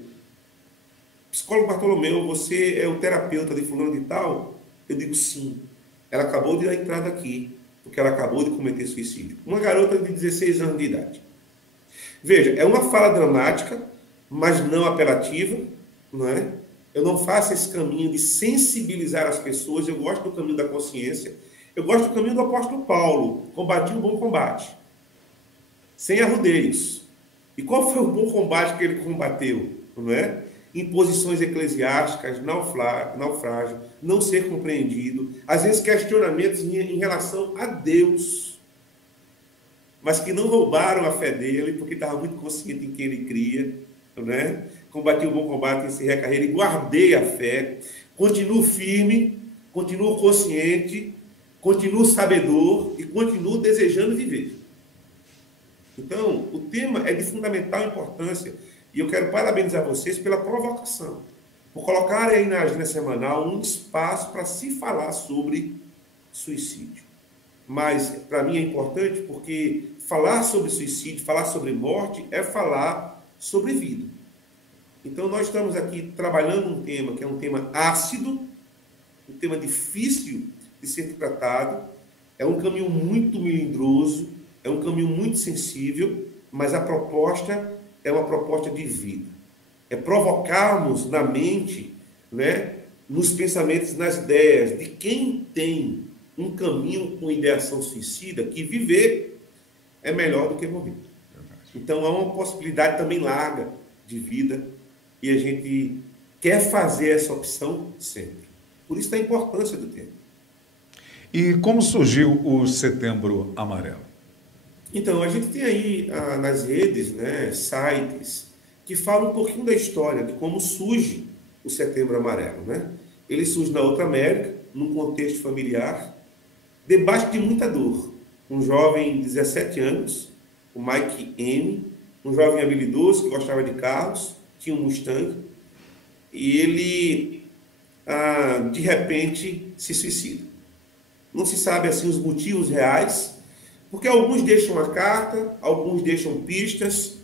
psicólogo Bartolomeu, você é o terapeuta de fulano de tal? Eu digo sim. Ela acabou de dar entrada aqui, porque ela acabou de cometer suicídio. Uma garota de 16 anos de idade. Veja, é uma fala dramática, mas não apelativa, não é? Eu não faço esse caminho de sensibilizar as pessoas, eu gosto do caminho da consciência, eu gosto do caminho do apóstolo Paulo, combati o bom combate, sem arrudeios. E qual foi o bom combate que ele combateu? Não é? Imposições eclesiásticas, naufrágio, não ser compreendido, às vezes questionamentos em relação a Deus, mas que não roubaram a fé dele, porque estava muito consciente em quem ele cria, não é? Combati o bom combate, encerrei a carreira e guardei a fé, continuo firme, continuo consciente, continuo sabedor e continuo desejando viver. Então, o tema é de fundamental importância e eu quero parabenizar vocês pela provocação, por colocarem aí na agenda semanal um espaço para se falar sobre suicídio. Mas, para mim, é importante porque falar sobre suicídio, falar sobre morte, é falar sobre vida. Então, nós estamos aqui trabalhando um tema que é um tema ácido, um tema difícil de ser tratado, é um caminho muito melindroso, é um caminho muito sensível, mas a proposta é uma proposta de vida. É provocarmos na mente, né, nos pensamentos, nas ideias, de quem tem um caminho com ideação suicida, que viver é melhor do que morrer. Então, há uma possibilidade também larga de vida e a gente quer fazer essa opção sempre. Por isso a importância do tema. E como surgiu o Setembro Amarelo? Então, a gente tem aí nas redes, né, sites, que falam um pouquinho da história, de como surge o Setembro Amarelo. Né? Ele surge na outra América, num contexto familiar, debaixo de muita dor. Um jovem de 17 anos, o Mike M., um jovem habilidoso que gostava de carros, tinha um Mustang, e ele, de repente, se suicida. Não se sabe assim os motivos reais, porque alguns deixam a carta, alguns deixam pistas,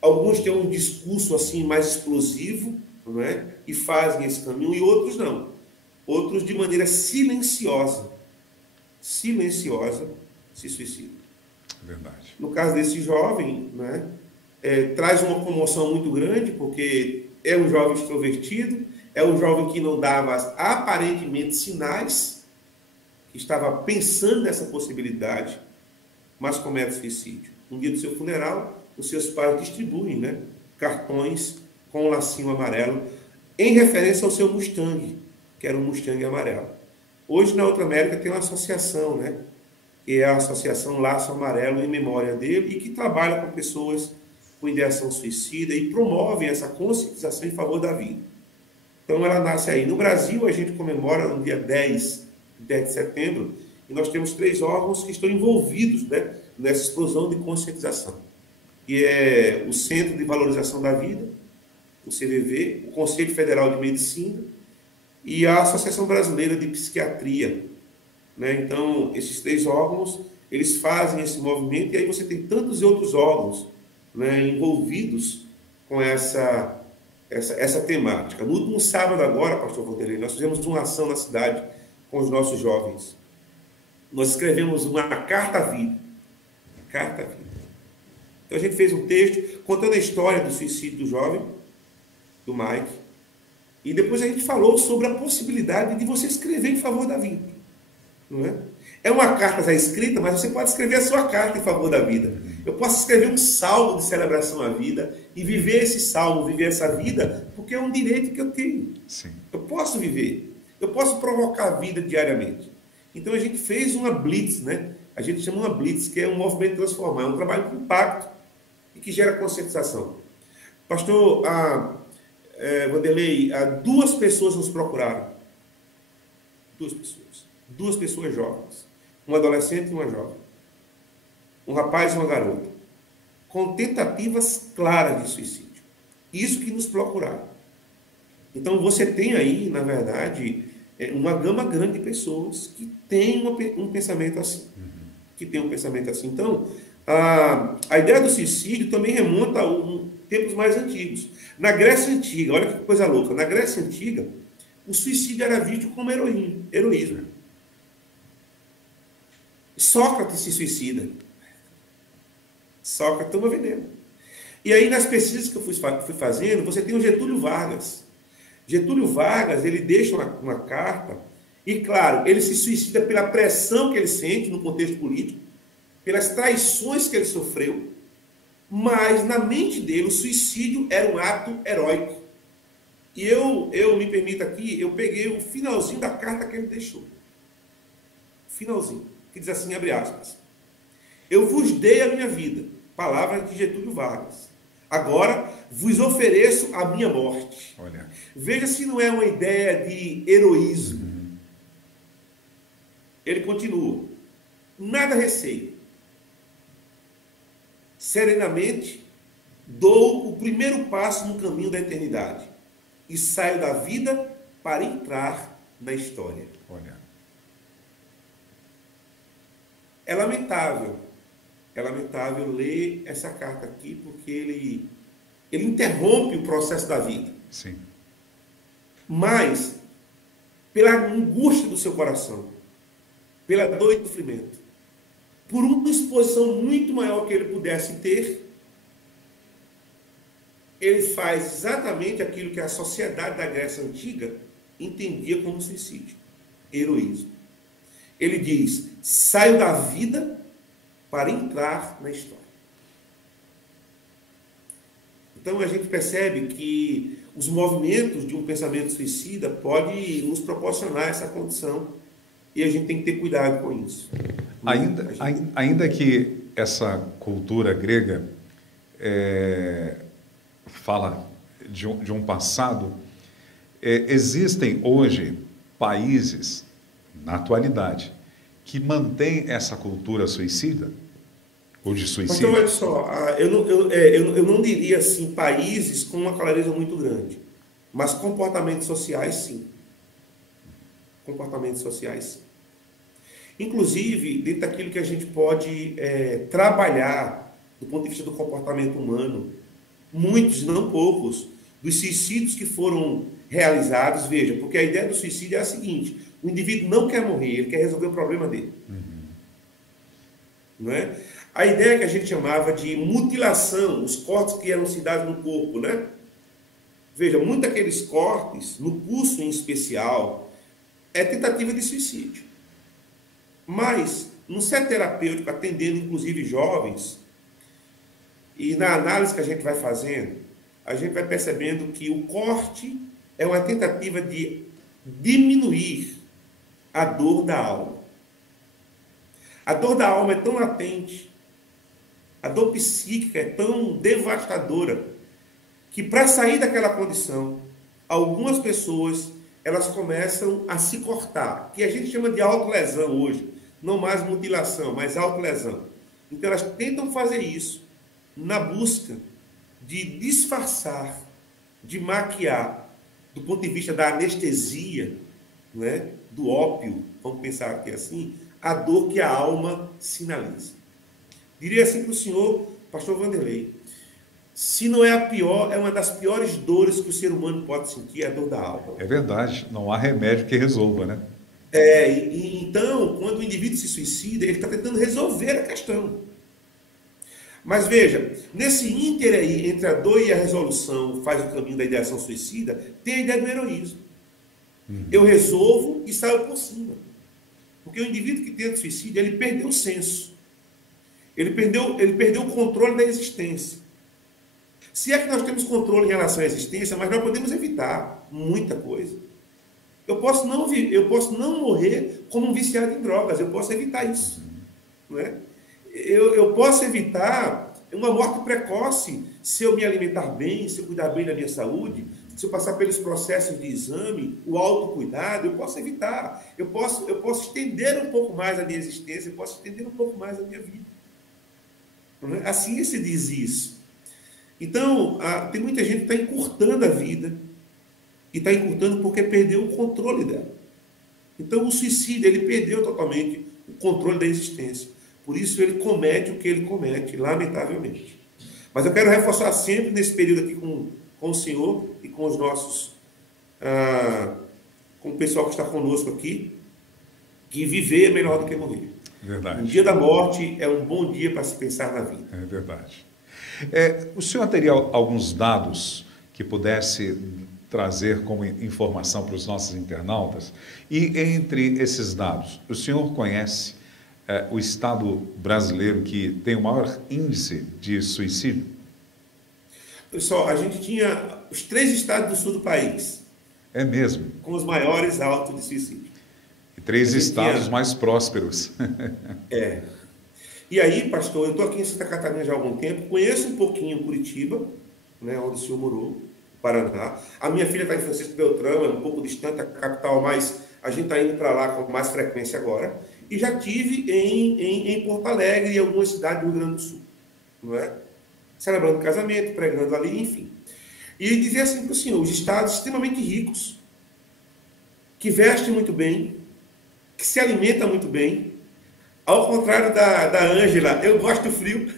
alguns têm um discurso assim mais explosivo, não é? E fazem esse caminho, e outros não. Outros, de maneira silenciosa, se suicidam. Verdade. No caso desse jovem, né, traz uma comoção muito grande, porque é um jovem extrovertido, é um jovem que não dava aparentemente sinais, que estava pensando nessa possibilidade, mas comete suicídio. No dia do seu funeral, os seus pais distribuem, né, cartões com um lacinho amarelo, em referência ao seu Mustang, que era um Mustang amarelo. Hoje, na Outra América, tem uma associação, né, que é a Associação Laço Amarelo em memória dele, e que trabalha com pessoas com ideação suicida e promove essa conscientização em favor da vida. Então, ela nasce aí. No Brasil, a gente comemora no dia 10 de setembro, e nós temos 3 órgãos que estão envolvidos, né, nessa explosão de conscientização, que é o Centro de Valorização da Vida, o CVV, o Conselho Federal de Medicina e a Associação Brasileira de Psiquiatria, né? Então, esses 3 órgãos, eles fazem esse movimento, e aí você tem tantos outros órgãos, né, envolvidos com essa temática. No último sábado agora, pastor Vanderlei, nós fizemos uma ação na cidade com os nossos jovens. Nós escrevemos uma carta à vida. Carta à vida. Então a gente fez um texto contando a história do suicídio do jovem, do Mike, e depois a gente falou sobre a possibilidade de você escrever em favor da vida. Não é? É uma carta já escrita, mas você pode escrever a sua carta em favor da vida. Eu posso escrever um salmo de celebração à vida e viver esse salmo, viver essa vida, porque é um direito que eu tenho. Sim. Eu posso viver. Eu posso provocar a vida diariamente. Então a gente fez uma blitz, né? A gente chama uma blitz, que é um movimento transformar, é um trabalho com impacto e que gera conscientização. Pastor Vanderlei, 2 pessoas nos procuraram. 2 pessoas. 2 pessoas jovens. Um adolescente e uma jovem. Um rapaz e uma garota. Com tentativas claras de suicídio. Isso que nos procuraram. Então você tem aí, na verdade, uma gama grande de pessoas que têm um pensamento assim. Que tem um pensamento assim. Então, a ideia do suicídio também remonta a tempos mais antigos. Na Grécia Antiga, olha que coisa louca, na Grécia Antiga, o suicídio era visto como heroísmo. Sócrates se suicida. Sócrates toma veneno. E aí, nas pesquisas que eu fui fazendo, você tem o Getúlio Vargas. Getúlio Vargas, ele deixa uma carta, e claro, ele se suicida pela pressão que ele sente no contexto político, pelas traições que ele sofreu, mas na mente dele o suicídio era um ato heróico. E eu me permito aqui, eu peguei o finalzinho da carta que ele deixou. Finalzinho, que diz assim, abre aspas: eu vos dei a minha vida, palavra de Getúlio Vargas. Agora vos ofereço a minha morte. Olha. Veja se não é uma ideia de heroísmo. Ele continua: nada receio. Serenamente dou o primeiro passo no caminho da eternidade e saio da vida para entrar na história. Olha. É lamentável ler essa carta aqui, porque ele interrompe o processo da vida. Sim. Mas, pela angústia do seu coração, pela dor e sofrimento, por uma exposição muito maior que ele pudesse ter, ele faz exatamente aquilo que a sociedade da Grécia Antiga entendia como suicídio, heroísmo. Ele diz: saio da vida para entrar na história. Então a gente percebe que os movimentos de um pensamento suicida podem nos proporcionar essa condição, e a gente tem que ter cuidado com isso. Ainda que essa cultura grega fala de um passado, existem hoje países, na atualidade, que mantêm essa cultura suicida, ou de suicídio. Então, olha só, eu não diria assim países com uma clareza muito grande, mas comportamentos sociais, sim. Comportamentos sociais, sim. Inclusive, dentro daquilo que a gente pode trabalhar do ponto de vista do comportamento humano, muitos, não poucos, dos suicídios que foram realizados, veja, porque a ideia do suicídio é a seguinte: o indivíduo não quer morrer, ele quer resolver o problema dele. Não é? a ideia que a gente chamava de mutilação, os cortes que eram se dados no corpo, né? Veja, muitos daqueles cortes, no pulso em especial, é tentativa de suicídio. Mas, no set terapêutico, atendendo inclusive jovens, e na análise que a gente vai fazendo, a gente vai percebendo que o corte é uma tentativa de diminuir a dor da alma. A dor da alma é tão latente, a dor psíquica é tão devastadora, que para sair daquela condição, algumas pessoas elas começam a se cortar, que a gente chama de autolesão hoje, não mais mutilação, mas autolesão. Então elas tentam fazer isso na busca de disfarçar, de maquiar, do ponto de vista da anestesia, né, do ópio, vamos pensar aqui assim, a dor que a alma sinaliza. Diria assim para o senhor, pastor Vanderlei, se não é a pior, é uma das piores dores que o ser humano pode sentir, é a dor da alma. É verdade, não há remédio que resolva, né? Então, quando o indivíduo se suicida, ele está tentando resolver a questão. Mas veja, nesse ínter aí, entre a dor e a resolução, faz o caminho da ideação suicida, tem a ideia do heroísmo. Eu resolvo e saio por cima. Porque o indivíduo que tenta suicídio, ele perdeu o senso. Ele perdeu o controle da existência. Se é que nós temos controle em relação à existência, mas nós podemos evitar muita coisa. Eu posso não morrer como um viciado em drogas, eu posso evitar isso. Não é? Eu posso evitar uma morte precoce se eu me alimentar bem, se eu cuidar bem da minha saúde, se eu passar pelos processos de exame, o autocuidado, eu posso evitar. Eu posso estender um pouco mais a minha existência, eu posso estender um pouco mais a minha vida. Não é? A ciência diz isso. Então, tem muita gente que está encurtando a vida, e está encurtando porque perdeu o controle dela. Então, o suicídio, ele perdeu totalmente o controle da existência. Por isso, ele comete o que ele comete, lamentavelmente. Mas eu quero reforçar sempre, nesse período aqui com o senhor e com os nossos, com o pessoal que está conosco aqui, que viver é melhor do que morrer. Verdade. O dia da morte é um bom dia para se pensar na vida. É verdade. O senhor teria alguns dados que pudesse trazer como informação para os nossos internautas? E entre esses dados, o senhor conhece o estado brasileiro que tem o maior índice de suicídio? Pessoal, a gente tinha os 3 estados do sul do país. É mesmo? Com os maiores altos de suicídio. E 3 estados mais prósperos. E aí, pastor, eu estou aqui em Santa Catarina já há algum tempo, conheço um pouquinho Curitiba, né, onde o senhor morou, Paraná. A minha filha está em Francisco Beltrão, é um pouco distante da capital, mas a gente está indo para lá com mais frequência agora. E já tive em Porto Alegre e algumas cidades do Rio Grande do Sul, não é? Celebrando casamento, pregando ali, enfim. E dizer assim para o senhor, os estados extremamente ricos, que vestem muito bem, que se alimentam muito bem, ao contrário da Ângela, eu gosto do frio.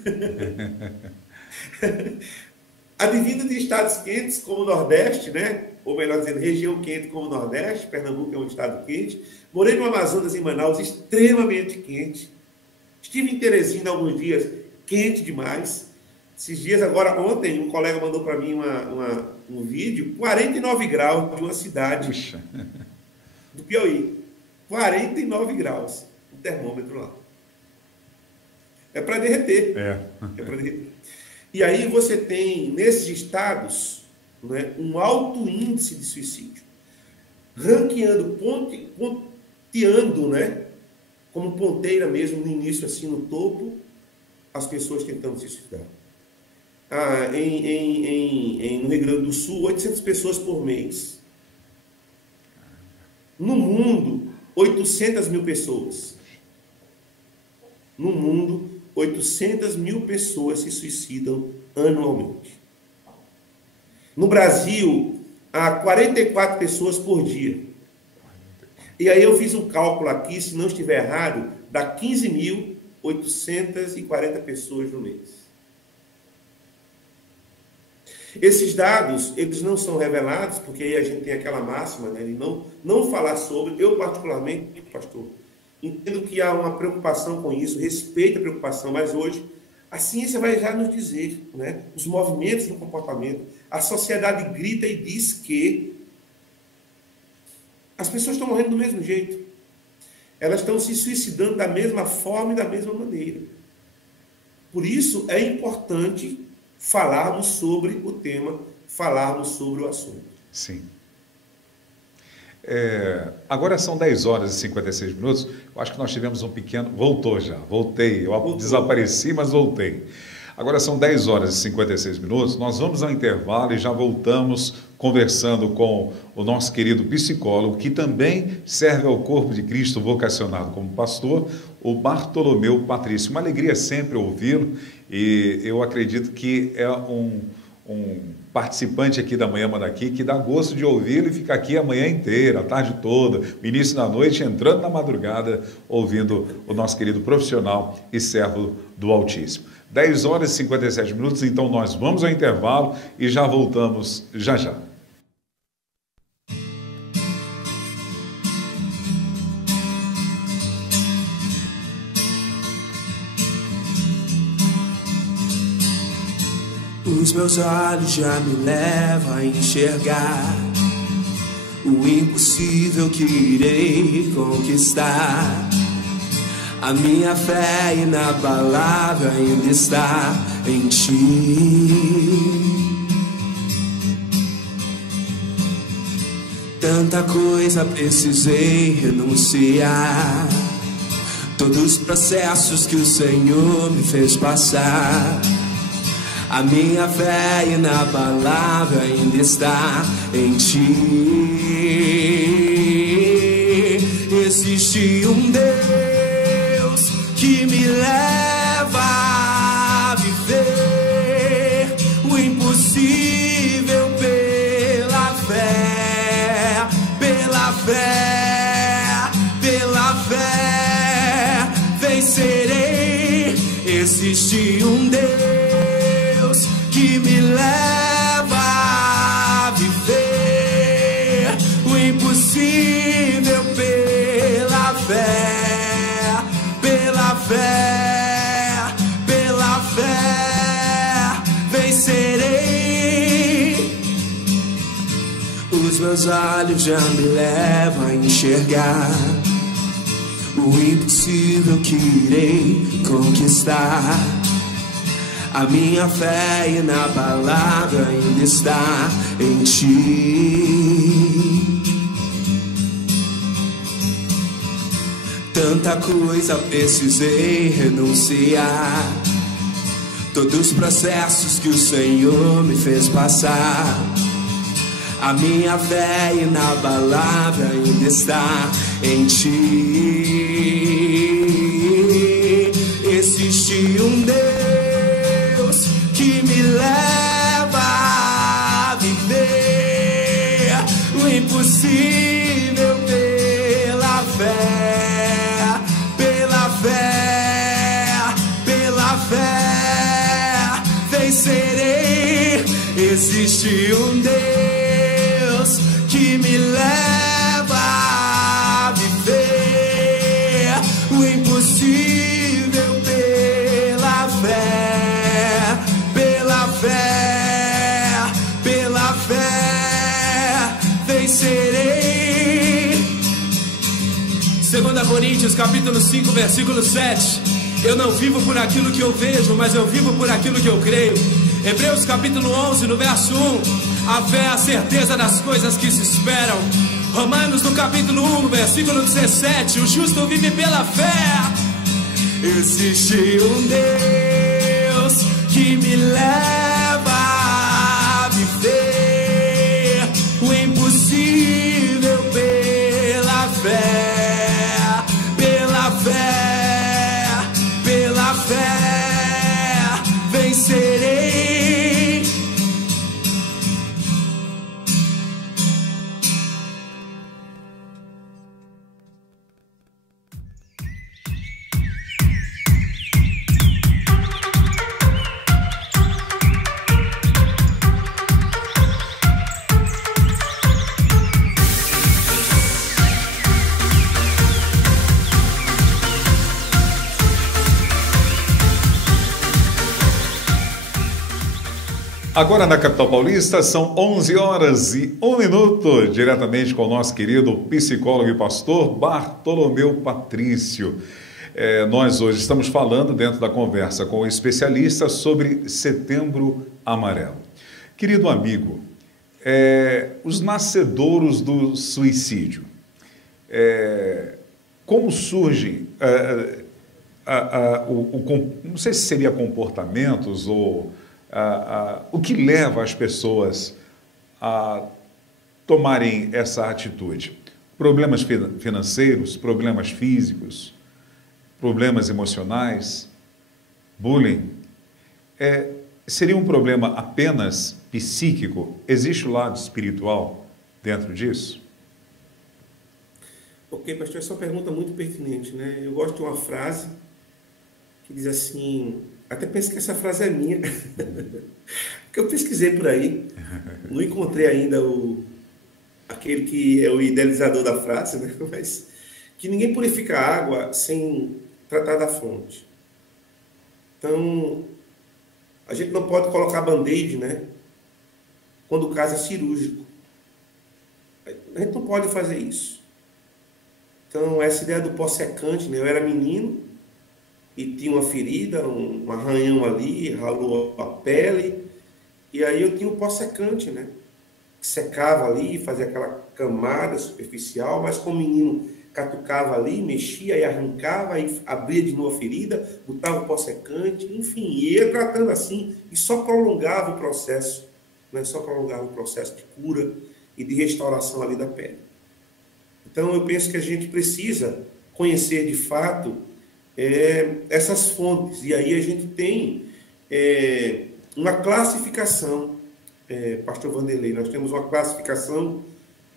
Advindo de estados quentes como o Nordeste, né? Ou melhor dizendo, região quente como o Nordeste, Pernambuco é um estado quente. Morei no Amazonas, em Manaus, extremamente quente. Estive em Teresina alguns dias, quente demais. Esses dias, agora, ontem, um colega mandou para mim um vídeo, 49 graus de uma cidade do Piauí. 49 graus, o termômetro lá. É para derreter. É para derreter. E aí você tem, nesses estados, né, um alto índice de suicídio. Ranqueando, ponteando, né, como ponteira mesmo, no início, assim, no topo, as pessoas tentando se suicidar. No Rio Grande do Sul, 800 pessoas por mês. No mundo, 800 mil pessoas. No mundo, 800 mil pessoas se suicidam anualmente. No Brasil, há 44 pessoas por dia. E aí eu fiz um cálculo aqui, se não estiver errado, dá 15.840 pessoas no mês. Esses dados, eles não são revelados, porque aí a gente tem aquela máxima, né, de não falar sobre. Eu, particularmente, pastor, Entendo que há uma preocupação com isso, respeito a preocupação, mas hoje a ciência vai já nos dizer, né, os movimentos do comportamento. A sociedade grita e diz que as pessoas estão morrendo do mesmo jeito. Elas estão se suicidando da mesma forma e da mesma maneira. Por isso é importante falarmos sobre o tema, falarmos sobre o assunto. Sim. Agora são 10 horas e 56 minutos. Eu acho que nós tivemos um pequeno... Voltei. Eu desapareci, mas voltei. Agora são 10 horas e 56 minutos. Nós vamos ao intervalo e já voltamos conversando com o nosso querido psicólogo, que também serve ao corpo de Cristo, vocacionado como pastor, o Bartolomeu Patrício. Uma alegria sempre ouvi-lo, e eu acredito que é um participante aqui da Manhã Manda Aqui, que dá gosto de ouvi-lo e fica aqui a manhã inteira, a tarde toda, o início da noite, entrando na madrugada, ouvindo o nosso querido profissional e servo do Altíssimo. 10 horas e 57 minutos, então nós vamos ao intervalo e já voltamos já já. Os meus olhos já me levam a enxergar o impossível que irei conquistar. A minha fé inabalável ainda está em ti. Tanta coisa precisei renunciar, todos os processos que o Senhor me fez passar. A minha fé inabalável ainda está em ti. Existe um Deus que me leva a viver o impossível pela fé, pela fé, pela fé, vencerei. Existe um Deus que me leva a viver o impossível pela fé, pela fé, pela fé, vencerei. Os meus olhos já me levam a enxergar o impossível que irei conquistar. A minha fé inabalável ainda está em ti. Tanta coisa precisei renunciar, todos os processos que o Senhor me fez passar. A minha fé inabalável ainda está em ti. Existe um Deus que me leva a viver o impossível pela fé, pela fé, pela fé, vencerei. Existe um Deus que me leva a viver o impossível pela fé, pela fé, vencerei. 2 Coríntios capítulo 5, versículo 7. Eu não vivo por aquilo que eu vejo, mas eu vivo por aquilo que eu creio. Hebreus capítulo 11, no verso 1. A fé é a certeza das coisas que se esperam. Romanos no capítulo 1, no versículo 17. O justo vive pela fé. Existe um Deus que me leva a viver o impossível pela fé, pela fé, pela fé, vencerei. Agora na capital paulista são 11h01, diretamente com o nosso querido psicólogo e pastor Bartolomeu Patrício. Nós hoje estamos falando dentro da conversa com o especialista sobre Setembro Amarelo. Querido amigo, os nascedouros do suicídio, como surgem, não sei se seria comportamentos ou o que leva as pessoas a tomarem essa atitude? Problemas financeiros, problemas físicos, problemas emocionais, bullying. Seria um problema apenas psíquico? Existe o lado espiritual dentro disso? Ok, pastor, essa é uma pergunta muito pertinente, né? Eu gosto de uma frase que diz assim, até penso que essa frase é minha, porque eu pesquisei por aí, não encontrei ainda aquele que é o idealizador da frase, né? Mas que ninguém purifica a água sem tratar da fonte. Então, a gente não pode colocar band-aid, né? Quando o caso é cirúrgico. A gente não pode fazer isso. Então, essa ideia do pó secante, né? Eu era menino e tinha uma ferida, um arranhão ali, ralou a pele, e aí eu tinha o pó secante, né? Que secava ali, fazia aquela camada superficial, mas como o menino catucava ali, mexia e arrancava, aí abria de novo a ferida, botava o pó secante, enfim, ia tratando assim, e só prolongava o processo, né? Só prolongava o processo de cura e de restauração ali da pele. Então, eu penso que a gente precisa conhecer de fato essas fontes, e aí a gente tem uma classificação, pastor Vanderlei, nós temos uma classificação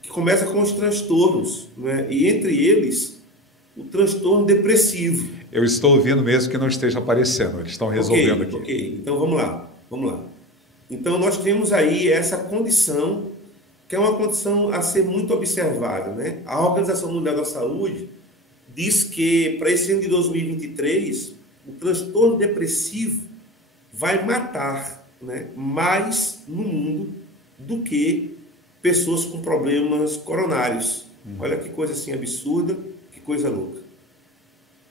que começa com os transtornos, né? E entre eles, o transtorno depressivo. Eu estou ouvindo mesmo que não esteja aparecendo, eles estão resolvendo aqui. Ok, então vamos lá. Então nós temos aí essa condição, que é uma condição a ser muito observada, né? A Organização Mundial da Saúde diz que para esse ano de 2023, o transtorno depressivo vai matar, né, mais no mundo do que pessoas com problemas coronários. Olha que coisa assim absurda, que coisa louca.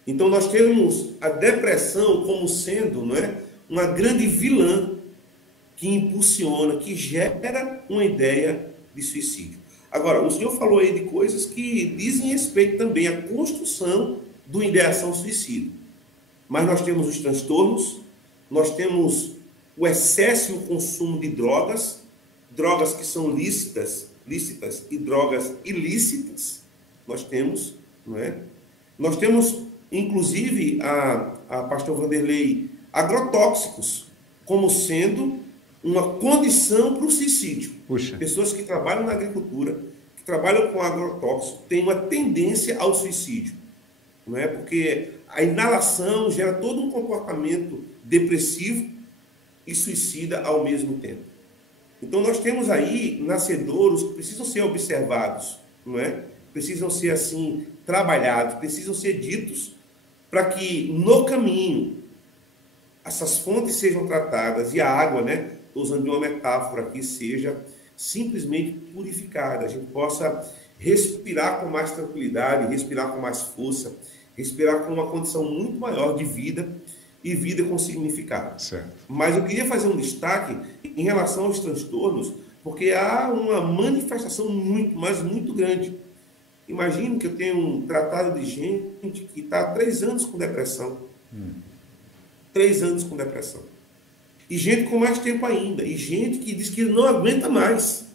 Então nós temos a depressão como sendo, não é, uma grande vilã que impulsiona, que gera uma ideia de suicídio. Agora, o senhor falou aí de coisas que dizem respeito também à construção do ideação suicida. Mas nós temos os transtornos, nós temos o excesso e o consumo de drogas que são lícitas e drogas ilícitas, nós temos, não é? Nós temos, inclusive, a pastor Vanderlei, agrotóxicos, como sendo uma condição para o suicídio. Puxa. Pessoas que trabalham na agricultura, que trabalham com agrotóxico, têm uma tendência ao suicídio, não é? Porque a inalação gera todo um comportamento depressivo e suicida ao mesmo tempo. Então nós temos aí nascedouros que precisam ser observados, não é? Precisam ser assim trabalhados, precisam ser ditos para que no caminho essas fontes sejam tratadas e a água, né? Estou usando de uma metáfora aqui, seja simplesmente purificada, a gente possa respirar com mais tranquilidade, respirar com mais força, respirar com uma condição muito maior de vida e vida com significado. Certo. Mas eu queria fazer um destaque em relação aos transtornos, porque há uma manifestação muito, mas muito grande. Imagino que eu tenho um tratado de gente que está há 3 anos com depressão. 3 anos com depressão. E gente com mais tempo ainda. E gente que diz que não aguenta mais.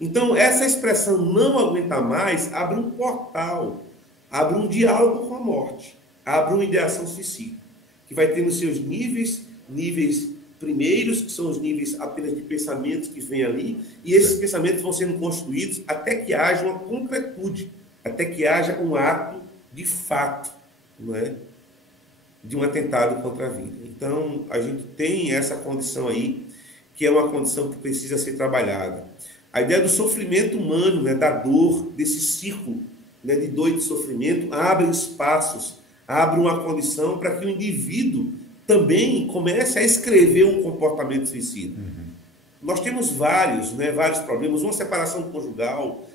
Então, essa expressão não aguenta mais abre um portal, abre um diálogo com a morte, abre uma ideação suicida, que vai ter nos seus níveis primeiros, que são os níveis apenas de pensamentos que vêm ali, e esses pensamentos vão sendo construídos até que haja uma concretude, até que haja um ato de fato, não é? De um atentado contra a vida. Então, a gente tem essa condição aí, que é uma condição que precisa ser trabalhada. A ideia do sofrimento humano, né, da dor, desse ciclo, né, de dor e de sofrimento, abre espaços, abre uma condição para que o indivíduo também comece a escrever um comportamento suicida. Nós temos vários problemas, uma separação conjugal,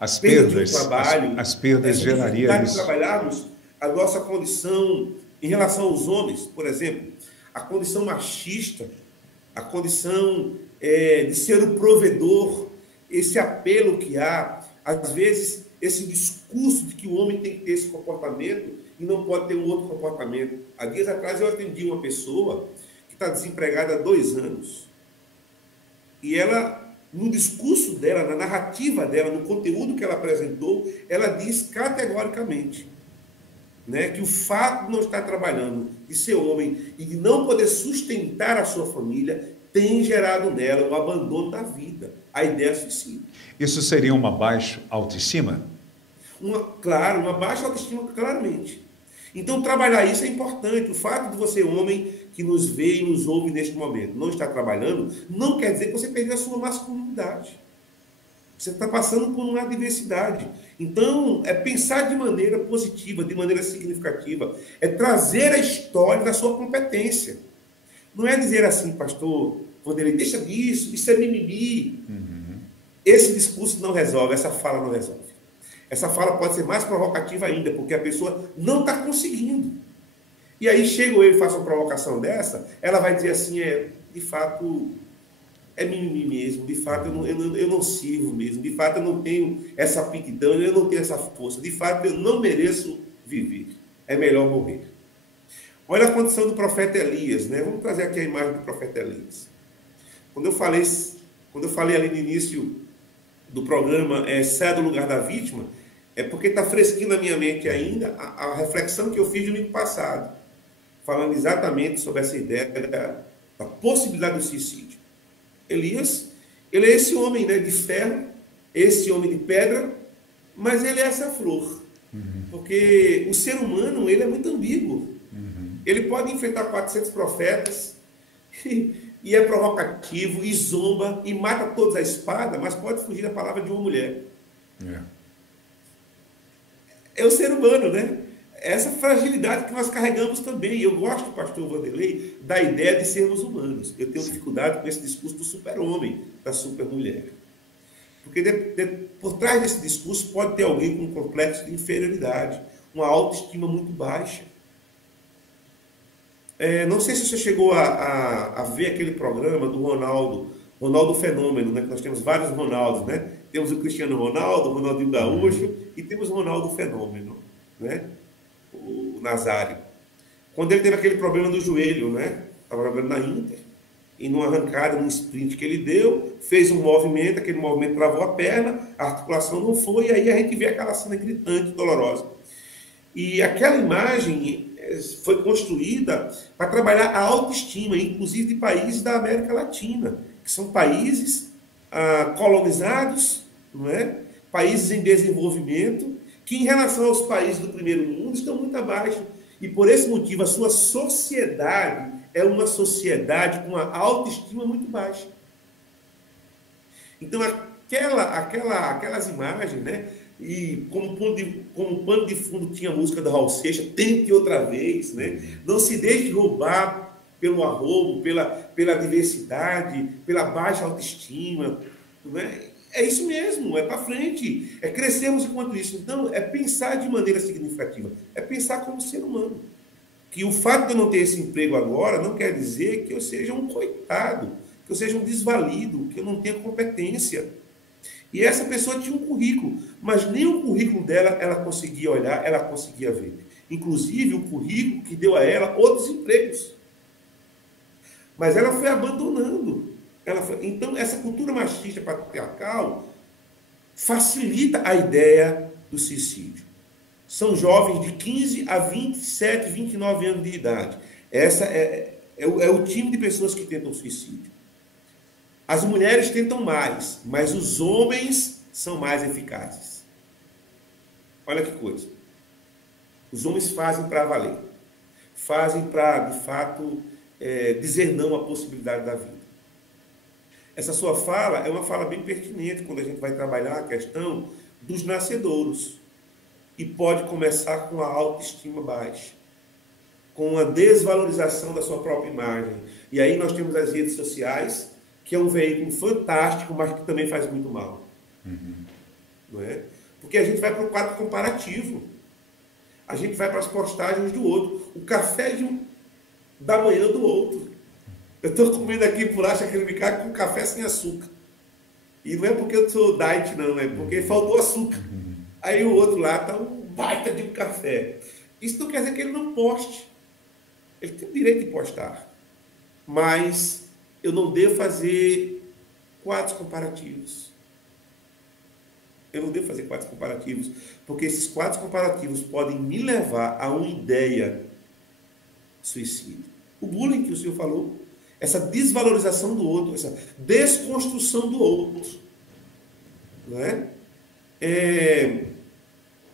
As perda perdas, de um trabalho, as perdas geraria de isso. trabalharmos a nossa condição em relação aos homens, por exemplo, a condição machista, a condição de ser o provedor, esse apelo que há, às vezes, esse discurso de que o homem tem que ter esse comportamento e não pode ter um outro comportamento. Há dias atrás eu atendi uma pessoa que está desempregada há 2 anos. E ela, no discurso dela, na narrativa dela, no conteúdo que ela apresentou, ela diz categoricamente, né, que o fato de não estar trabalhando, de ser homem e de não poder sustentar a sua família, tem gerado nela o abandono da vida, a ideia de suicídio. Isso seria uma baixa autoestima? Claro, uma baixa autoestima, claramente. Então, trabalhar isso é importante. O fato de você, homem, que nos vê e nos ouve neste momento, não estar trabalhando, não quer dizer que você perdeu a sua masculinidade. Você está passando por uma adversidade. Então, é pensar de maneira positiva, de maneira significativa. É trazer a história da sua competência. Não é dizer assim, pastor, quando ele deixa disso, isso é mimimi. Esse discurso não resolve, essa fala não resolve. Essa fala pode ser mais provocativa ainda, porque a pessoa não está conseguindo. E aí chega eu e faço uma provocação dessa, ela vai dizer assim, de fato, é mimimi mesmo, de fato eu não sirvo mesmo, de fato eu não tenho essa aptidão, eu não tenho essa força, de fato eu não mereço viver, é melhor morrer. Olha a condição do profeta Elias, né? Vamos trazer aqui a imagem do profeta Elias. Quando eu falei ali no início do programa, sai do lugar da vítima, é porque está fresquinho na minha mente ainda a reflexão que eu fiz no domingo passado, falando exatamente sobre essa ideia da possibilidade do suicídio. Elias, ele é esse homem, né, de ferro, esse homem de pedra, mas ele é essa flor. Porque o ser humano, ele é muito ambíguo. Ele pode enfrentar 400 profetas e é provocativo, e zomba, e mata todos a espada, mas pode fugir da palavra de uma mulher. É o ser humano, né? Essa fragilidade que nós carregamos também. Eu gosto, pastor Vanderlei, da ideia de sermos humanos. Eu tenho dificuldade com esse discurso do super-homem, da super-mulher. Porque por trás desse discurso pode ter alguém com um complexo de inferioridade, uma autoestima muito baixa. Não sei se você chegou a ver aquele programa do Ronaldo Fenômeno, né? Que nós temos vários Ronaldos, né? Temos o Cristiano Ronaldo, o Ronaldinho Gaúcho, e temos o Ronaldo Fenômeno, né? O Nazário. Quando ele teve aquele problema do joelho, né? Estava jogando na Inter, e numa arrancada, num sprint que ele deu, fez um movimento, aquele movimento travou a perna, a articulação não foi, e aí a gente vê aquela cena gritante, dolorosa. E aquela imagem foi construída para trabalhar a autoestima, inclusive de países da América Latina, que são países colonizados, não é? Países em desenvolvimento, que em relação aos países do primeiro mundo estão muito abaixo. E por esse motivo a sua sociedade é uma sociedade com uma autoestima muito baixa. Então aquelas imagens, né? E como pano de fundo tinha a música do Raul Seixas, tente outra vez, né? Não se deixe roubar pelo arrobo, pela diversidade, pela baixa autoestima, não é? É isso mesmo, é para frente, é crescermos enquanto isso. Então, é pensar de maneira significativa, é pensar como ser humano. Que o fato de eu não ter esse emprego agora não quer dizer que eu seja um coitado, que eu seja um desvalido, que eu não tenha competência. E essa pessoa tinha um currículo, mas nem o currículo dela ela conseguia olhar, ela conseguia ver. Inclusive o currículo que deu a ela outros empregos. Mas ela foi abandonando. Então, essa cultura machista patriarcal facilita a ideia do suicídio. São jovens de 15 a 27, 29 anos de idade. Essa é o time de pessoas que tentam suicídio. As mulheres tentam mais, mas os homens são mais eficazes. Olha que coisa. Os homens fazem para valer. Fazem para, de fato, dizer não à possibilidade da vida. Essa sua fala é uma fala bem pertinente quando a gente vai trabalhar a questão dos nascedouros. E pode começar com a autoestima baixa, com a desvalorização da sua própria imagem. E aí nós temos as redes sociais, que é um veículo fantástico, mas que também faz muito mal. Não é? Porque a gente vai para o quadro comparativo. A gente vai para as postagens do outro. O café da manhã do outro. Eu estou comendo aqui bolacha aquele bicado com café sem açúcar. E não é porque eu sou diet, não. É porque faltou açúcar. Aí o outro lá está um baita de um café. Isso não quer dizer que ele não poste. Ele tem o direito de postar. Mas eu não devo fazer quadros comparativos. Eu não devo fazer quadros comparativos, porque esses quadros comparativos podem me levar a uma ideia suicida. O bullying que o senhor falou, essa desvalorização do outro, essa desconstrução do outro. Não é?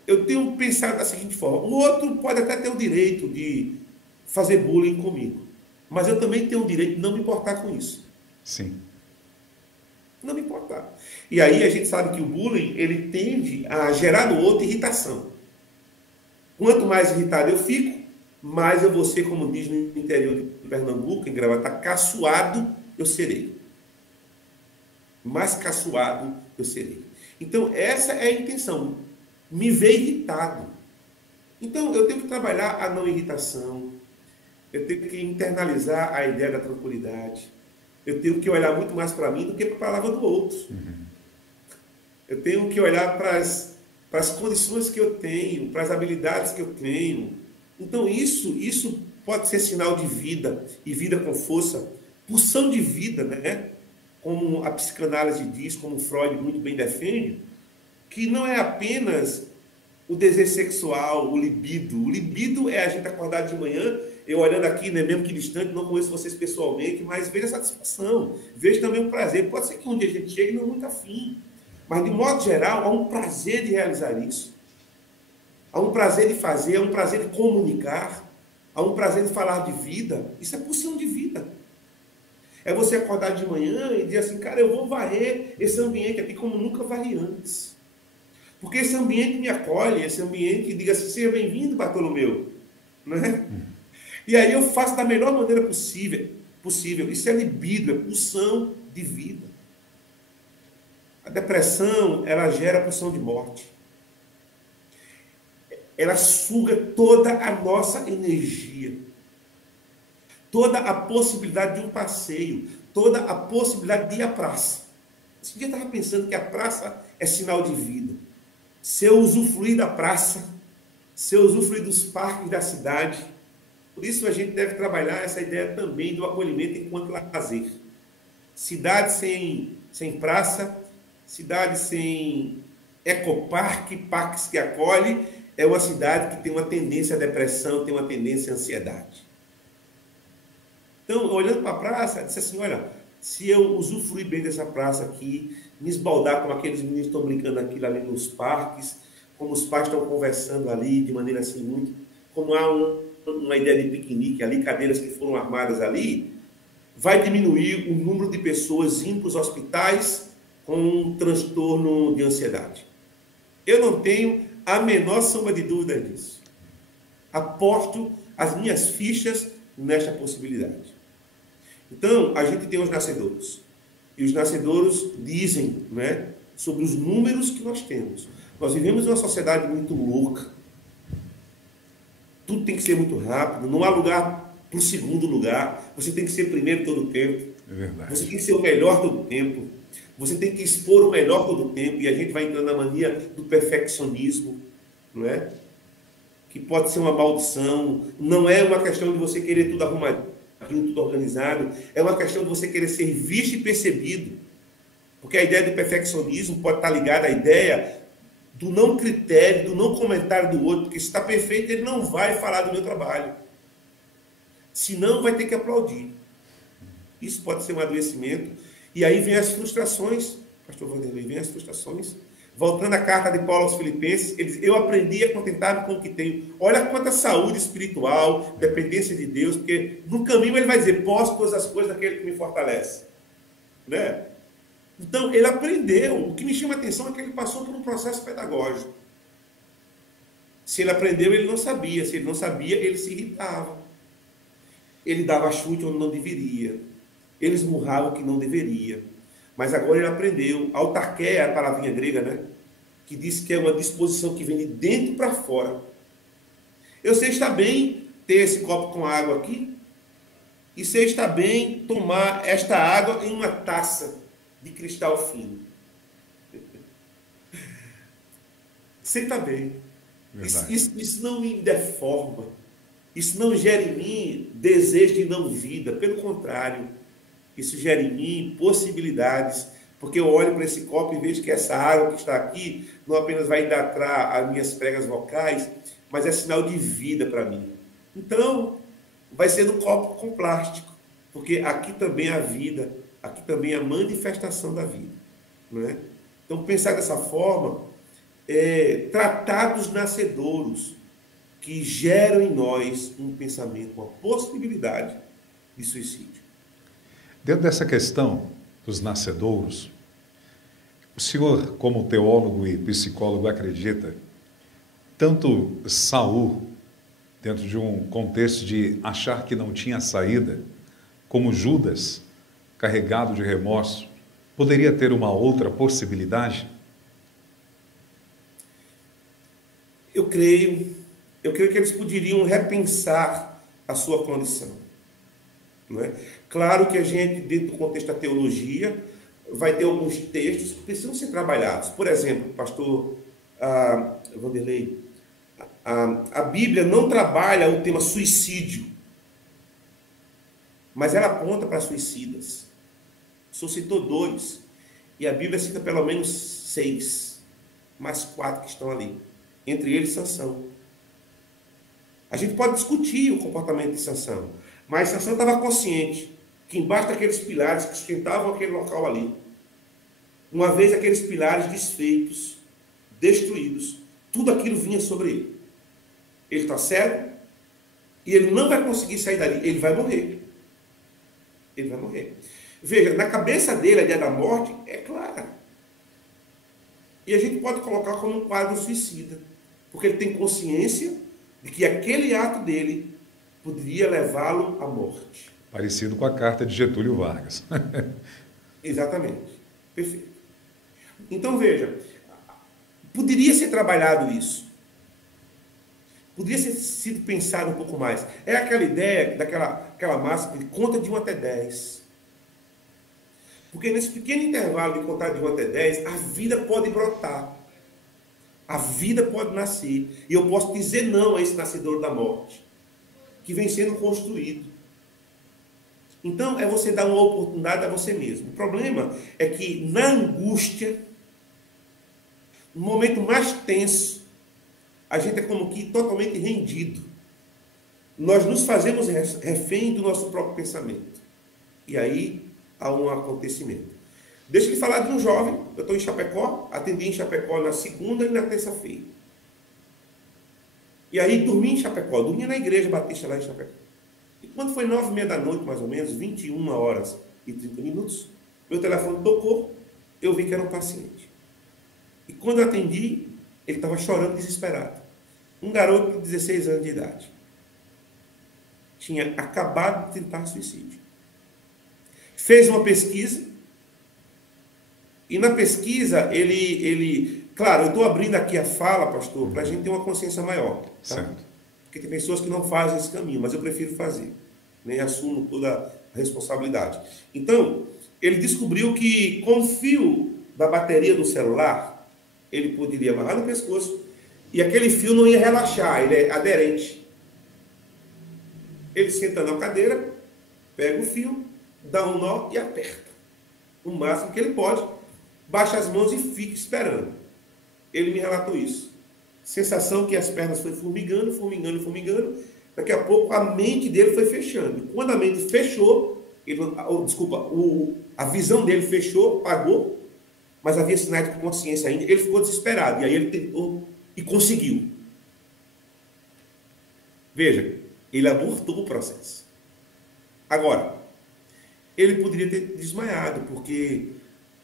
Eu tenho pensado da seguinte forma: o outro pode até ter o direito de fazer bullying comigo, mas eu também tenho o direito de não me importar com isso. Sim. Não me importar. E aí a gente sabe que o bullying, ele tende a gerar no outro irritação. Quanto mais irritado eu fico, mais eu vou ser, como diz no interior de Pernambuco, em Gravatá, caçoado eu serei. Mais caçoado eu serei. Então, essa é a intenção. Me ver irritado. Então, eu tenho que trabalhar a não irritação. Eu tenho que internalizar a ideia da tranquilidade. Eu tenho que olhar muito mais para mim do que para a palavra do outro. Eu tenho que olhar para as condições que eu tenho, para as habilidades que eu tenho. Então, isso pode ser sinal de vida, e vida com força, pulsão de vida, né? Como a psicanálise diz, como Freud muito bem defende, que não é apenas o desejo sexual, o libido. O libido é a gente acordar de manhã, eu olhando aqui, né, mesmo que distante, não conheço vocês pessoalmente, mas vejo a satisfação, vejo também o prazer. Pode ser que um dia a gente chegue e não muito afim, mas de modo geral, há um prazer de realizar isso. Há um prazer de fazer, há um prazer de comunicar, há um prazer de falar de vida. Isso é pulsão de vida. É você acordar de manhã e dizer assim: cara, eu vou varrer esse ambiente aqui como nunca varri antes. Porque esse ambiente me acolhe, esse ambiente diga assim: seja bem-vindo, Bartolomeu. Não é? E aí eu faço da melhor maneira possível. Isso é libido, é pulsão de vida. A depressão, ela gera pulsão de morte. Ela suga toda a nossa energia. Toda a possibilidade de um passeio. Toda a possibilidade de ir à praça. Esse dia eu estava pensando que a praça é sinal de vida. Se eu usufruir da praça, se eu usufruir dos parques da cidade. Por isso a gente deve trabalhar essa ideia também do acolhimento enquanto lazer. Cidade sem praça, cidade sem ecoparque, parques que acolhe, é uma cidade que tem uma tendência à depressão, tem uma tendência à ansiedade. Então, olhando para a praça, disse assim: olha, se eu usufruir bem dessa praça aqui, me esbaldar como aqueles meninos que estão brincando aquilo ali nos parques, como os pais estão conversando ali de maneira assim muito, como há uma ideia de piquenique ali, cadeiras que foram armadas ali, vai diminuir o número de pessoas indo para os hospitais com um transtorno de ansiedade. Eu não tenho a menor sombra de dúvida disso. Aposto as minhas fichas nesta possibilidade. Então, a gente tem os nascedouros. E os nascedouros dizem, né, sobre os números que nós temos. Nós vivemos em uma sociedade muito louca. Tudo tem que ser muito rápido. Não há lugar para o segundo lugar. Você tem que ser primeiro todo o tempo. É verdade. Você tem que ser o melhor todo o tempo. Você tem que expor o melhor todo o tempo. E a gente vai entrando na mania do perfeccionismo, não é? Que pode ser uma maldição. Não é uma questão de você querer tudo arrumadinho, tudo organizado. É uma questão de você querer ser visto e percebido. Porque a ideia do perfeccionismo pode estar ligada à ideia do não critério, do não comentário do outro, porque se está perfeito, ele não vai falar do meu trabalho. Senão, vai ter que aplaudir. Isso pode ser um adoecimento. E aí vem as frustrações, pastor Vanderlei, vem as frustrações. Voltando à carta de Paulo aos Filipenses, ele diz: eu aprendi a contentar-me com o que tenho. Olha quanta saúde espiritual, dependência de Deus, porque no caminho ele vai dizer: posso todas as coisas daquele que me fortalece. Né? Então, ele aprendeu. O que me chama a atenção é que ele passou por um processo pedagógico. Se ele aprendeu, ele não sabia. Se ele não sabia, ele se irritava. Ele dava chute onde não deveria. ele esmurrava o que não deveria. Mas agora ele aprendeu. Autarquia é a palavrinha grega, né? Que diz que é uma disposição que vem de dentro para fora. Eu sei estar bem ter esse copo com água aqui, e sei estar bem tomar esta água em uma taça de cristal fino. Sei estar bem. Isso não me deforma. Isso não gera em mim desejo de não vida. Pelo contrário, isso gera em mim possibilidades. Porque eu olho para esse copo e vejo que essa água que está aqui não apenas vai hidratar as minhas pregas vocais, mas é sinal de vida para mim. Então, vai ser no copo com plástico. Porque aqui também é a vida, aqui também é a manifestação da vida. Não é? Então, pensar dessa forma, tratar dos nascedouros que geram em nós um pensamento, uma possibilidade de suicídio. Dentro dessa questão dos nascedouros, o senhor, como teólogo e psicólogo, acredita tanto Saul, dentro de um contexto de achar que não tinha saída, como Judas, carregado de remorso, poderia ter uma outra possibilidade? Eu creio que eles poderiam repensar a sua condição. Não é? Claro que a gente, dentro do contexto da teologia, vai ter alguns textos que precisam ser trabalhados. Por exemplo, pastor Vanderlei, a Bíblia não trabalha o tema suicídio, mas ela aponta para suicidas. Só citou 2, e a Bíblia cita pelo menos 6, mais 4 que estão ali. Entre eles, Sansão. A gente pode discutir o comportamento de Sansão, mas Sansão estava consciente que embaixo daqueles pilares que sustentavam aquele local ali, uma vez aqueles pilares desfeitos, destruídos, tudo aquilo vinha sobre ele. Ele está cego e ele não vai conseguir sair dali, ele vai morrer. Ele vai morrer. Veja, na cabeça dele a ideia da morte é clara. E a gente pode colocar como um quadro suicida, porque ele tem consciência de que aquele ato dele poderia levá-lo à morte. Parecido com a carta de Getúlio Vargas. Exatamente. Perfeito. Então, veja, poderia ser trabalhado isso. Poderia ter sido pensado um pouco mais. É aquela ideia, aquela máxima de conta de 1 até 10. Porque nesse pequeno intervalo de contar de 1 até 10, a vida pode brotar. A vida pode nascer. E eu posso dizer não a esse nascedor da morte, que vem sendo construído. Então, é você dar uma oportunidade a você mesmo. O problema é que, na angústia, no momento mais tenso, a gente é como que totalmente rendido. Nós nos fazemos refém do nosso próprio pensamento. E aí há um acontecimento. Deixa eu falar de um jovem. Eu estou em Chapecó, atendi em Chapecó na segunda e na terça-feira. E aí dormi em Chapecó, dormi na igreja batista lá em Chapecó. E quando foi 9h30 da noite, mais ou menos, 21 horas e 30 minutos, meu telefone tocou, eu vi que era um paciente. E quando eu atendi, ele estava chorando desesperado. Um garoto de 16 anos de idade. Tinha acabado de tentar suicídio. Fez uma pesquisa. E na pesquisa, claro, eu estou abrindo aqui a fala, pastor, para a gente ter uma consciência maior. Tá? Certo. Porque tem pessoas que não fazem esse caminho, mas eu prefiro fazer. Nem assumo toda a responsabilidade. Então, ele descobriu que com o fio da bateria do celular, ele poderia amarrar no pescoço e aquele fio não ia relaxar, ele é aderente. Ele senta na cadeira, pega o fio, dá um nó e aperta. O máximo que ele pode, baixa as mãos e fica esperando. Ele me relatou isso. Sensação que as pernas foi formigando, formigando, formigando. Daqui a pouco a mente dele foi fechando. Quando a mente fechou, a visão dele fechou, apagou, mas havia sinais de consciência ainda. Ele ficou desesperado. E aí ele tentou e conseguiu. Veja, ele abortou o processo. Agora, ele poderia ter desmaiado, porque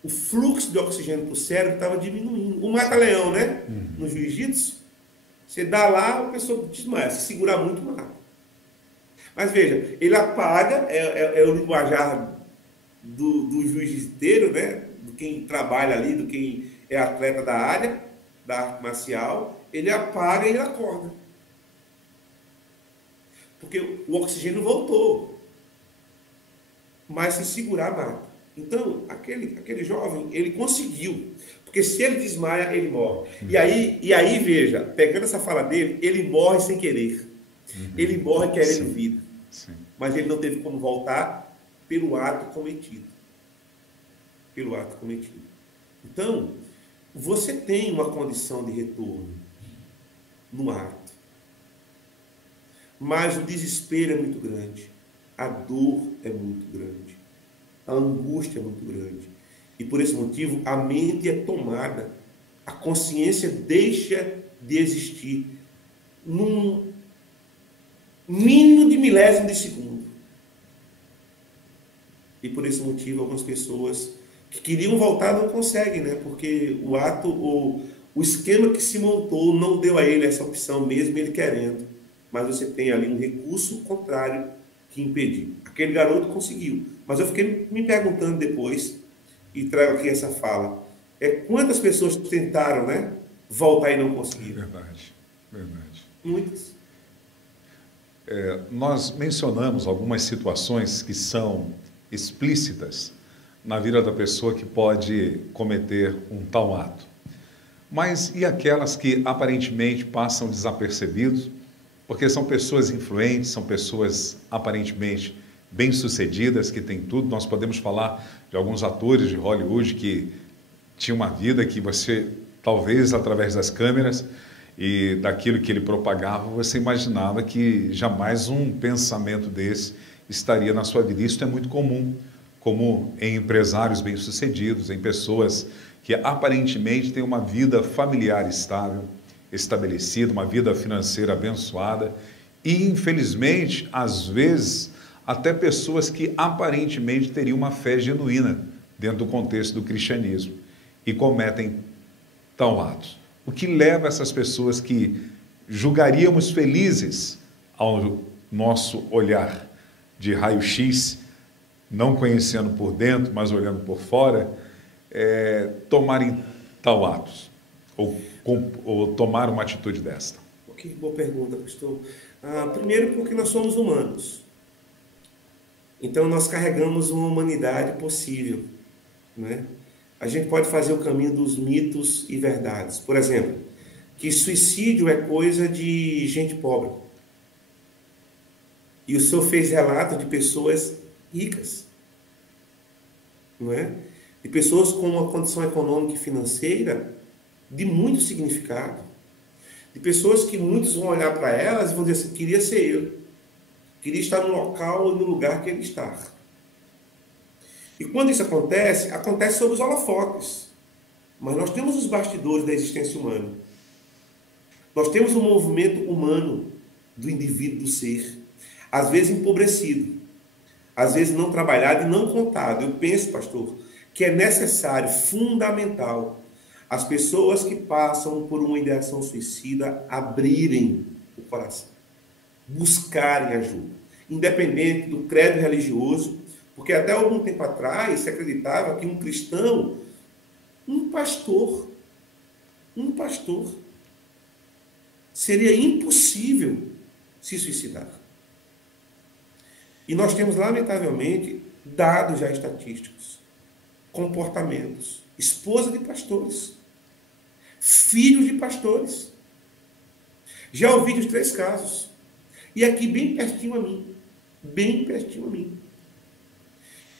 o fluxo de oxigênio para o cérebro estava diminuindo. O mata-leão, né? No jiu-jitsu, você dá lá, a pessoa desmaia, se segurar muito mais. Mas veja, ele apaga, é o linguajar do jiu-jiteiro, né? Do quem trabalha ali, do quem é atleta da área, da arte marcial, ele apaga e ele acorda. Porque o oxigênio voltou. Mas se segurar, mata. Então, aquele jovem, ele conseguiu. Porque se ele desmaia, ele morre. E aí, veja, pegando essa fala dele, ele morre sem querer. Ele morre querendo vida. Sim. Mas ele não teve como voltar pelo ato cometido. Pelo ato cometido. Então, você tem uma condição de retorno no ato. Mas o desespero é muito grande. A dor é muito grande. A angústia é muito grande. E por esse motivo, a mente é tomada. A consciência deixa de existir num mínimo de milésimo de segundo. E por esse motivo, algumas pessoas que queriam voltar não conseguem, né? Porque o ato, o esquema que se montou não deu a ele essa opção, mesmo ele querendo. Mas você tem ali um recurso contrário que impediu. Aquele garoto conseguiu. Mas eu fiquei me perguntando depois, e trago aqui essa fala, quantas pessoas tentaram, né, voltar e não conseguiram? Verdade, verdade. Muitas. Nós mencionamos algumas situações que são explícitas na vida da pessoa que pode cometer um tal ato. Mas e aquelas que aparentemente passam desapercebidos, porque são pessoas influentes, são pessoas aparentemente bem-sucedidas, que têm tudo. Nós podemos falar de alguns atores de Hollywood que tinham uma vida que você, talvez através das câmeras e daquilo que ele propagava, você imaginava que jamais um pensamento desse estaria na sua vida. Isso é muito comum, como em empresários bem-sucedidos, em pessoas que aparentemente têm uma vida familiar estável, estabelecida, uma vida financeira abençoada e, infelizmente, às vezes, até pessoas que aparentemente teriam uma fé genuína dentro do contexto do cristianismo e cometem tal atos. O que leva essas pessoas que julgaríamos felizes ao nosso olhar de raio-x, não conhecendo por dentro, mas olhando por fora, tomarem tal atos ou tomar uma atitude desta? Que boa pergunta, pastor. Primeiro, porque nós somos humanos. Então, nós carregamos uma humanidade possível, né? A gente pode fazer o caminho dos mitos e verdades. Por exemplo, que suicídio é coisa de gente pobre. E o senhor fez relato de pessoas ricas, não é? De pessoas com uma condição econômica e financeira de muito significado. De pessoas que muitos vão olhar para elas e vão dizer assim, queria ser eu. Queria estar no local ou no lugar que ele está. E quando isso acontece, acontece sob os holofotes. Mas nós temos os bastidores da existência humana. Nós temos um movimento humano do indivíduo, do ser. Às vezes empobrecido. Às vezes não trabalhado e não contado. Eu penso, pastor, que é necessário, fundamental, as pessoas que passam por uma ideação suicida abrirem o coração, buscarem ajuda, independente do credo religioso, porque até algum tempo atrás se acreditava que um cristão, um pastor, seria impossível se suicidar. E nós temos, lamentavelmente, dados já estatísticos, comportamentos, esposa de pastores, filhos de pastores. Já ouvi dos 3 casos. E aqui bem pertinho a mim. Bem pertinho a mim.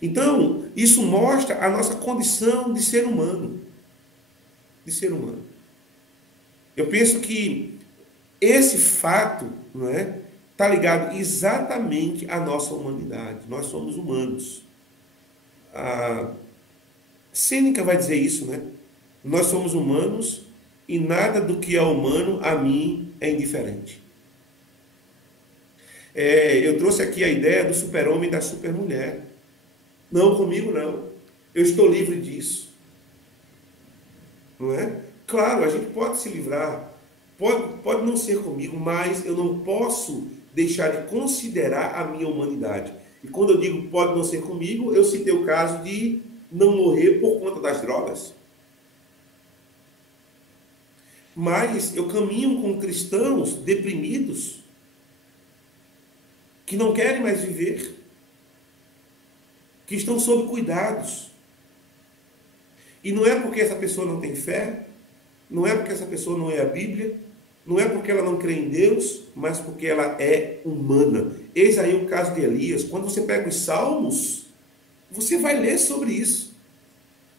Então, isso mostra a nossa condição de ser humano. De ser humano. Eu penso que esse fato, não é, está ligado exatamente à nossa humanidade. Nós somos humanos. A Sêneca vai dizer isso, né? Nós somos humanos e nada do que é humano a mim é indiferente. Eu trouxe aqui a ideia do super-homem e da super-mulher. Não, comigo não. Eu estou livre disso. Não é? Claro, a gente pode se livrar. Pode não ser comigo, mas eu não posso deixar de considerar a minha humanidade. E quando eu digo pode não ser comigo, eu citei o caso de não morrer por conta das drogas. Mas eu caminho com cristãos deprimidos que não querem mais viver, que estão sob cuidados. E não é porque essa pessoa não tem fé, não é porque essa pessoa não é a Bíblia, não é porque ela não crê em Deus, mas porque ela é humana. Eis aí o caso de Elias. Quando você pega os Salmos, você vai ler sobre isso.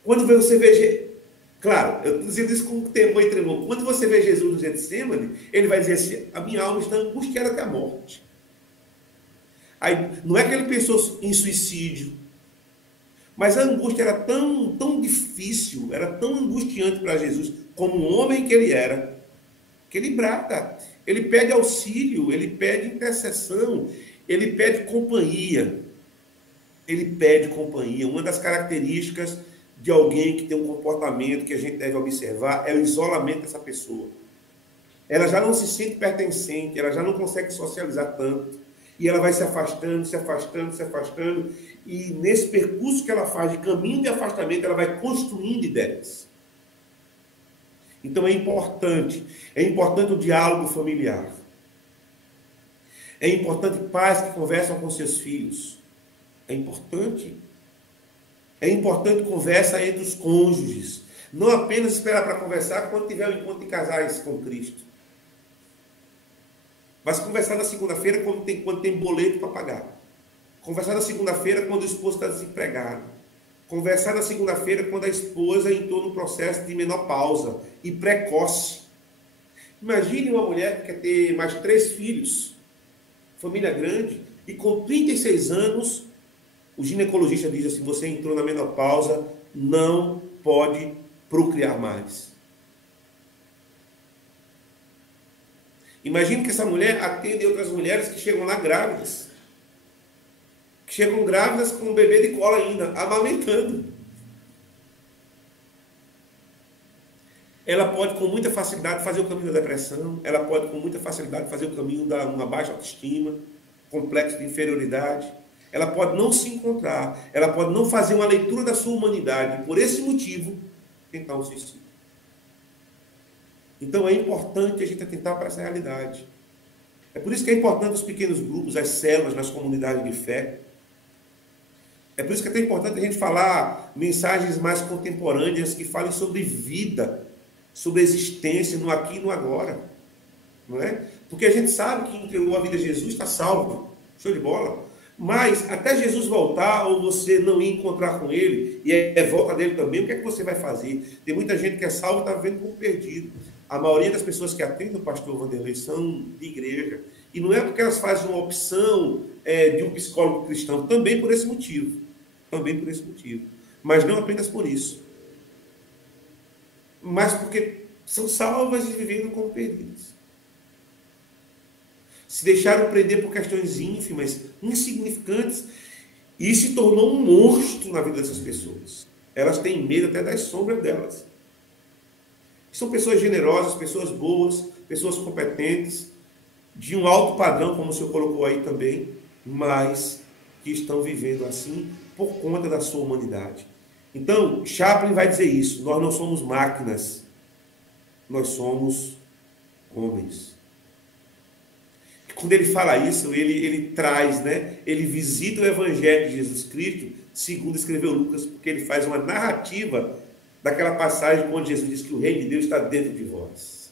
Quando você vê... Claro, eu estou dizendo isso com temor e tremor. Quando você vê Jesus no Getsemane, ele vai dizer assim, a minha alma está angustiada até a morte. Aí, não é que ele pensou em suicídio, mas a angústia era tão difícil, era tão angustiante para Jesus, como um homem que ele era, que ele brada, ele pede auxílio, ele pede intercessão, ele pede companhia. Ele pede companhia. Uma das características de alguém que tem um comportamento que a gente deve observar é o isolamento dessa pessoa. Ela já não se sente pertencente, ela já não consegue socializar tanto, e ela vai se afastando, se afastando, se afastando, e nesse percurso que ela faz de caminho de afastamento, ela vai construindo ideias. Então é importante o diálogo familiar. É importante pais que conversam com seus filhos. É importante conversa entre os cônjuges. Não apenas esperar para conversar quando tiver o encontro de casais com Cristo. Mas conversar na segunda-feira quando tem boleto para pagar. Conversar na segunda-feira quando o esposo está desempregado. Conversar na segunda-feira quando a esposa entrou no processo de menopausa e precoce. Imagine uma mulher que quer ter mais 3 filhos, família grande, e com 36 anos, o ginecologista diz assim, você entrou na menopausa, não pode procriar mais. Imagine que essa mulher atende outras mulheres que chegam lá grávidas. Que chegam grávidas com um bebê de colo ainda, amamentando. Ela pode com muita facilidade fazer o caminho da depressão, ela pode com muita facilidade fazer o caminho da uma baixa autoestima, complexo de inferioridade. Ela pode não se encontrar, ela pode não fazer uma leitura da sua humanidade, e por esse motivo, tentar um suicídio. Então é importante a gente atentar para essa realidade. É por isso que é importante os pequenos grupos, as células nas comunidades de fé. É por isso que é tão importante a gente falar mensagens mais contemporâneas que falem sobre vida, sobre existência no aqui e no agora. Não é? Porque a gente sabe que entregou a vida a Jesus está salvo. Show de bola. Mas até Jesus voltar ou você não ir encontrar com ele e é volta dele também, o que é que você vai fazer? Tem muita gente que é salvo e está vivendo como perdido. A maioria das pessoas que atendem o pastor Vanderlei são de igreja. E não é porque elas fazem uma opção de um psicólogo cristão, também por esse motivo. Também por esse motivo. Mas não apenas por isso. Mas porque são salvas e vivendo como perdidas. Se deixaram prender por questões ínfimas, insignificantes, e se tornou um monstro na vida dessas pessoas. Elas têm medo até das sombras delas. São pessoas generosas, pessoas boas, pessoas competentes, de um alto padrão, como o senhor colocou aí também, mas que estão vivendo assim por conta da sua humanidade. Então, Chaplin vai dizer isso, nós não somos máquinas, nós somos homens. E quando ele fala isso, ele traz, né? Ele visita o Evangelho de Jesus Cristo, segundo escreveu Lucas, porque ele faz uma narrativa daquela passagem quando Jesus diz que o reino de Deus está dentro de vós.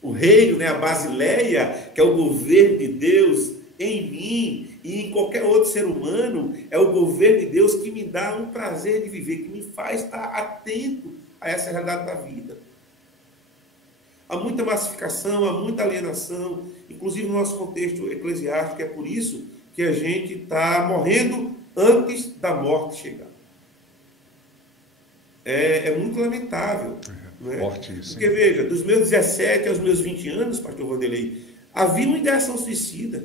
O reino, né, a Basileia, que é o governo de Deus em mim e em qualquer outro ser humano, é o governo de Deus que me dá um prazer de viver, que me faz estar atento a essa realidade da vida. Há muita massificação, há muita alienação, inclusive no nosso contexto eclesiástico, é por isso que a gente está morrendo antes da morte chegar. É muito lamentável. Não é? Forte isso. Porque, veja, dos meus 17 aos meus 20 anos, pastor Vanderlei, havia uma ideação suicida.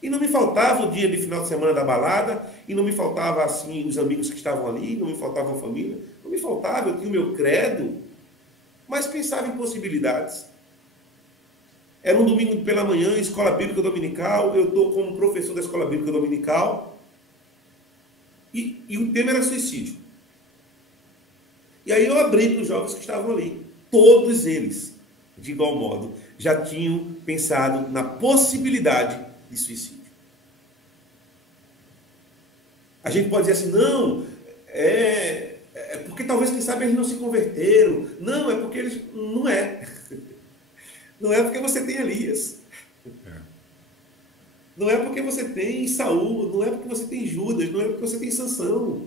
E não me faltava o dia de final de semana da balada, e não me faltava, assim, os amigos que estavam ali, não me faltava a família, não me faltava, eu tinha o meu credo, mas pensava em possibilidades. Era um domingo pela manhã, escola bíblica dominical, eu estou como professor da escola bíblica dominical, e o tema era suicídio. E aí eu abri para os jovens que estavam ali. Todos eles, de igual modo, já tinham pensado na possibilidade de suicídio. A gente pode dizer assim, não, é porque talvez, quem sabe, eles não se converteram. Não, é porque eles... Não é. Não é porque você tem Elias. Não é porque você tem Saul. Não é porque você tem Judas. Não é porque você tem Sansão.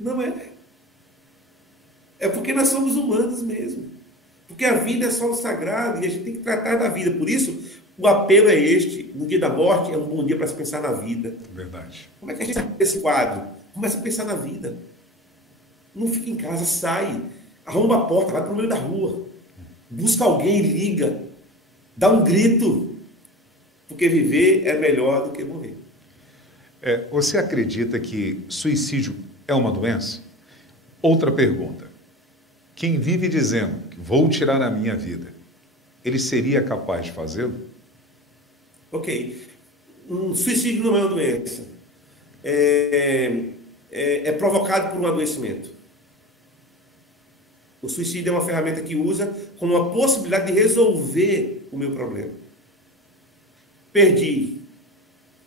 Não é. É porque nós somos humanos mesmo. Porque a vida é solo sagrado e a gente tem que tratar da vida. Por isso, o apelo é este. No dia da morte é um bom dia para se pensar na vida. Verdade. Como é que a gente sai desse quadro? Começa a pensar na vida. Não fica em casa, sai. Arromba a porta, vai para o meio da rua. Busca alguém, liga. Dá um grito. Porque viver é melhor do que morrer. Você acredita que suicídio é uma doença? Outra pergunta. Quem vive dizendo que vou tirar a minha vida, ele seria capaz de fazê-lo? Ok. Suicídio não é uma doença. É provocado por um adoecimento. O suicídio é uma ferramenta que usa como uma possibilidade de resolver o meu problema. Perdi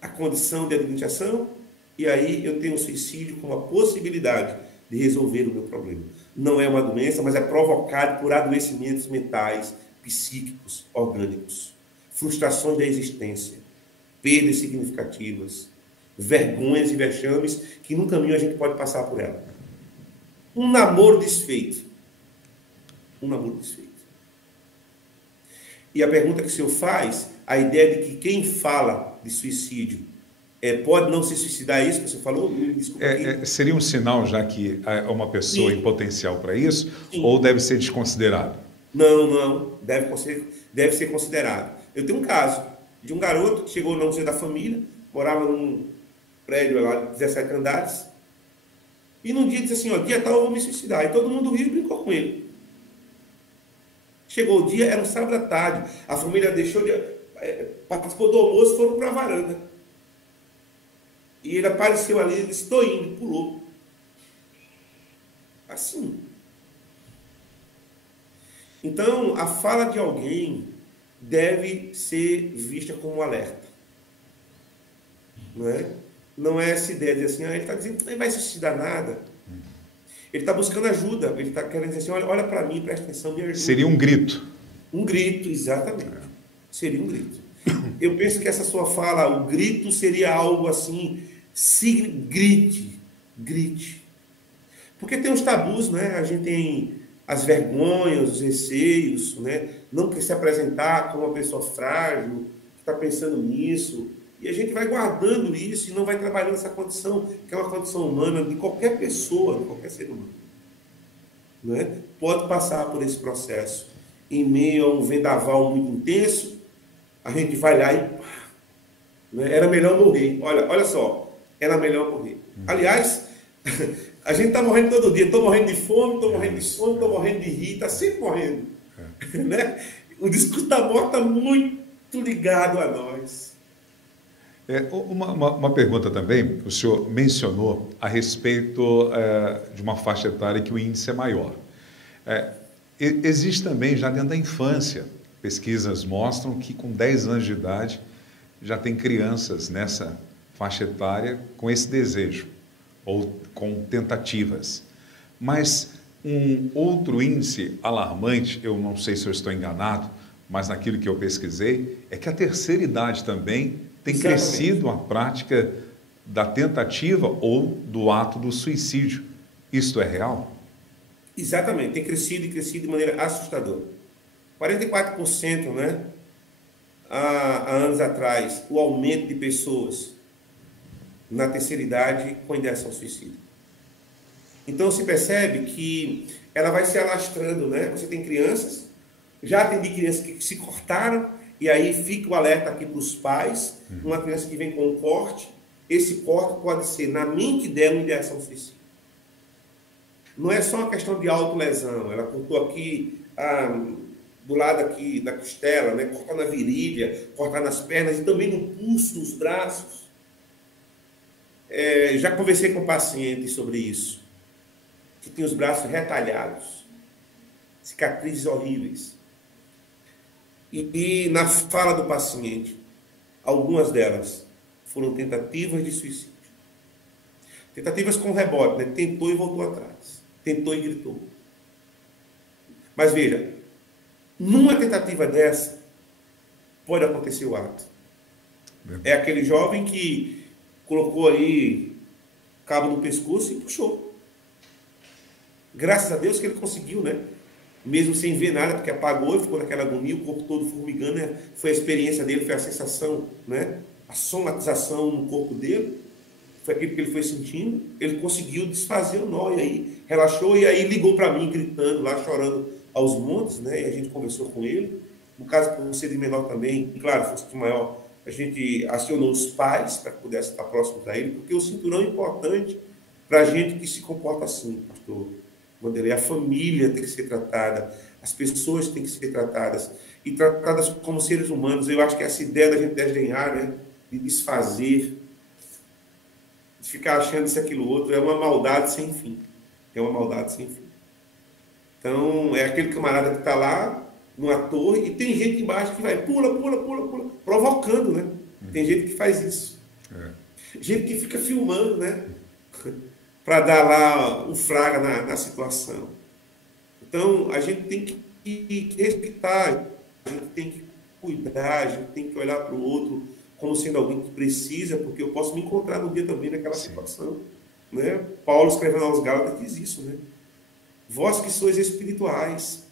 a condição de administração e aí eu tenho o suicídio como a possibilidade de resolver o meu problema. Não é uma doença, mas é provocado por adoecimentos mentais, psíquicos, orgânicos, frustrações da existência, perdas significativas, vergonhas e vexames que no caminho a gente pode passar por ela. Um namoro desfeito. Um namoro desfeito. E a pergunta que o senhor faz, a ideia de que quem fala de suicídio pode não se suicidar, é isso que você falou? Desculpa, seria um sinal já que é uma pessoa Sim. em potencial para isso? Sim. Ou deve ser desconsiderado? Não. Deve ser considerado. Eu tenho um caso de um garoto que chegou no museu da família, morava num prédio lá de 17 andares, e num dia disse assim, dia tal eu vou me suicidar. E todo mundo riu e brincou com ele. Chegou o dia, era um sábado à tarde, a família participou do almoço, foram para a varanda. E ele apareceu ali, ele disse, estou indo, pulou. Assim. Então, a fala de alguém deve ser vista como um alerta. Não é? Não é essa ideia de assim, ele está dizendo que não vai se suicidar nada. Ele está buscando ajuda, ele está querendo dizer assim, olha para mim, presta atenção, me ajuda. Seria um grito. Um grito, exatamente. Seria um grito. Eu penso que essa sua fala, o grito seria algo assim, grite. Porque tem os tabus, né? A gente tem as vergonhas, os receios, né? Não quer se apresentar como uma pessoa frágil, que está pensando nisso. E a gente vai guardando isso e não vai trabalhando essa condição, que é uma condição humana de qualquer pessoa, de qualquer ser humano. Não é? Pode passar por esse processo. Em meio a um vendaval muito intenso, a gente vai lá e... Né? Era melhor morrer. Olha só, era melhor morrer. Aliás, a gente está morrendo todo dia. Estou morrendo de fome, estou morrendo de sono, estou morrendo de rir, está sempre morrendo. Né? O discurso da morte está muito ligado a nós. Uma pergunta também, o senhor mencionou a respeito de uma faixa etária que o índice é maior. Existe também já dentro da infância, pesquisas mostram que com 10 anos de idade já tem crianças nessa faixa etária com esse desejo, ou com tentativas. Mas um outro índice alarmante, eu não sei se eu estou enganado, mas naquilo que eu pesquisei, é que a terceira idade também tem crescido a prática da tentativa ou do ato do suicídio. Isto é real? Exatamente, tem crescido de maneira assustadora. 44%, né? Há anos atrás, o aumento de pessoas na terceira idade com ideação ao suicídio. Então se percebe que ela vai se alastrando, né? Você tem crianças, já atendi crianças que se cortaram, e aí fica o alerta aqui para os pais, uma criança que vem com um corte, esse corte pode ser, na mente dela, uma ideação ao suicídio. Não é só uma questão de autolesão, ela cortou aqui do lado aqui da costela, né? Cortar na virilha, cortar nas pernas e também no pulso, nos braços. Já conversei com pacientes sobre isso, que tem os braços retalhados, cicatrizes horríveis. E na fala do paciente, algumas delas foram tentativas de suicídio. Tentativas com rebote, né? Tentou e voltou atrás. Tentou e gritou. Mas veja, numa tentativa dessa, pode acontecer o ato. É aquele jovem que colocou aí cabo no pescoço e puxou. Graças a Deus que ele conseguiu, né? Mesmo sem ver nada, porque apagou e ficou naquela agonia, o corpo todo formigando, né? Foi a experiência dele, foi a sensação, né? A somatização no corpo dele, foi aquilo que ele foi sentindo. Ele conseguiu desfazer o nó, e aí relaxou, e aí ligou para mim, gritando lá, chorando aos montes, né? E a gente conversou com ele. No caso, por ser de menor também, e claro, fosse de maior, a gente acionou os pais para que pudesse estar próximo a ele, porque o cinturão é importante para a gente que se comporta assim, pastor Vanderlei. A família tem que ser tratada, as pessoas têm que ser tratadas, e tratadas como seres humanos. Eu acho que essa ideia da gente desdenhar, né, de desfazer, de ficar achando isso, aquilo, outro, é uma maldade sem fim. É uma maldade sem fim. Então, é aquele camarada que está lá, numa torre, e tem gente embaixo que vai pula, provocando, né? Tem gente que faz isso. Gente que fica filmando, né? Para dar lá o flagra na situação. Então, a gente tem que respeitar, a gente tem que cuidar, a gente tem que olhar para o outro como sendo alguém que precisa, porque eu posso me encontrar no dia também naquela situação. Né? Paulo, escrevendo aos Gálatas, diz isso, né? Vós que sois espirituais.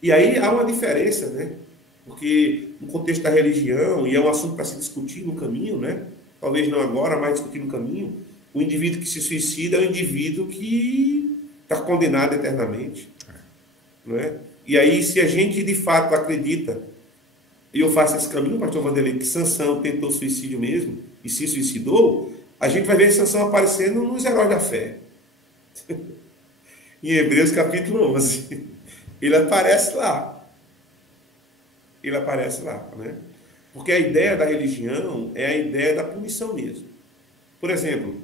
E aí há uma diferença, né? Porque no contexto da religião, e é um assunto para se discutir no caminho, né? Talvez não agora, mas discutir no caminho, o indivíduo que se suicida é um indivíduo que está condenado eternamente. Não é? E aí, se a gente de fato acredita, e eu faço esse caminho, pastor Vanderlei, que Sansão tentou suicídio mesmo, e se suicidou, a gente vai ver Sansão aparecendo nos heróis da fé. Em Hebreus capítulo 11. Ele aparece lá. Ele aparece lá, né? Porque a ideia da religião é a ideia da punição mesmo. Por exemplo,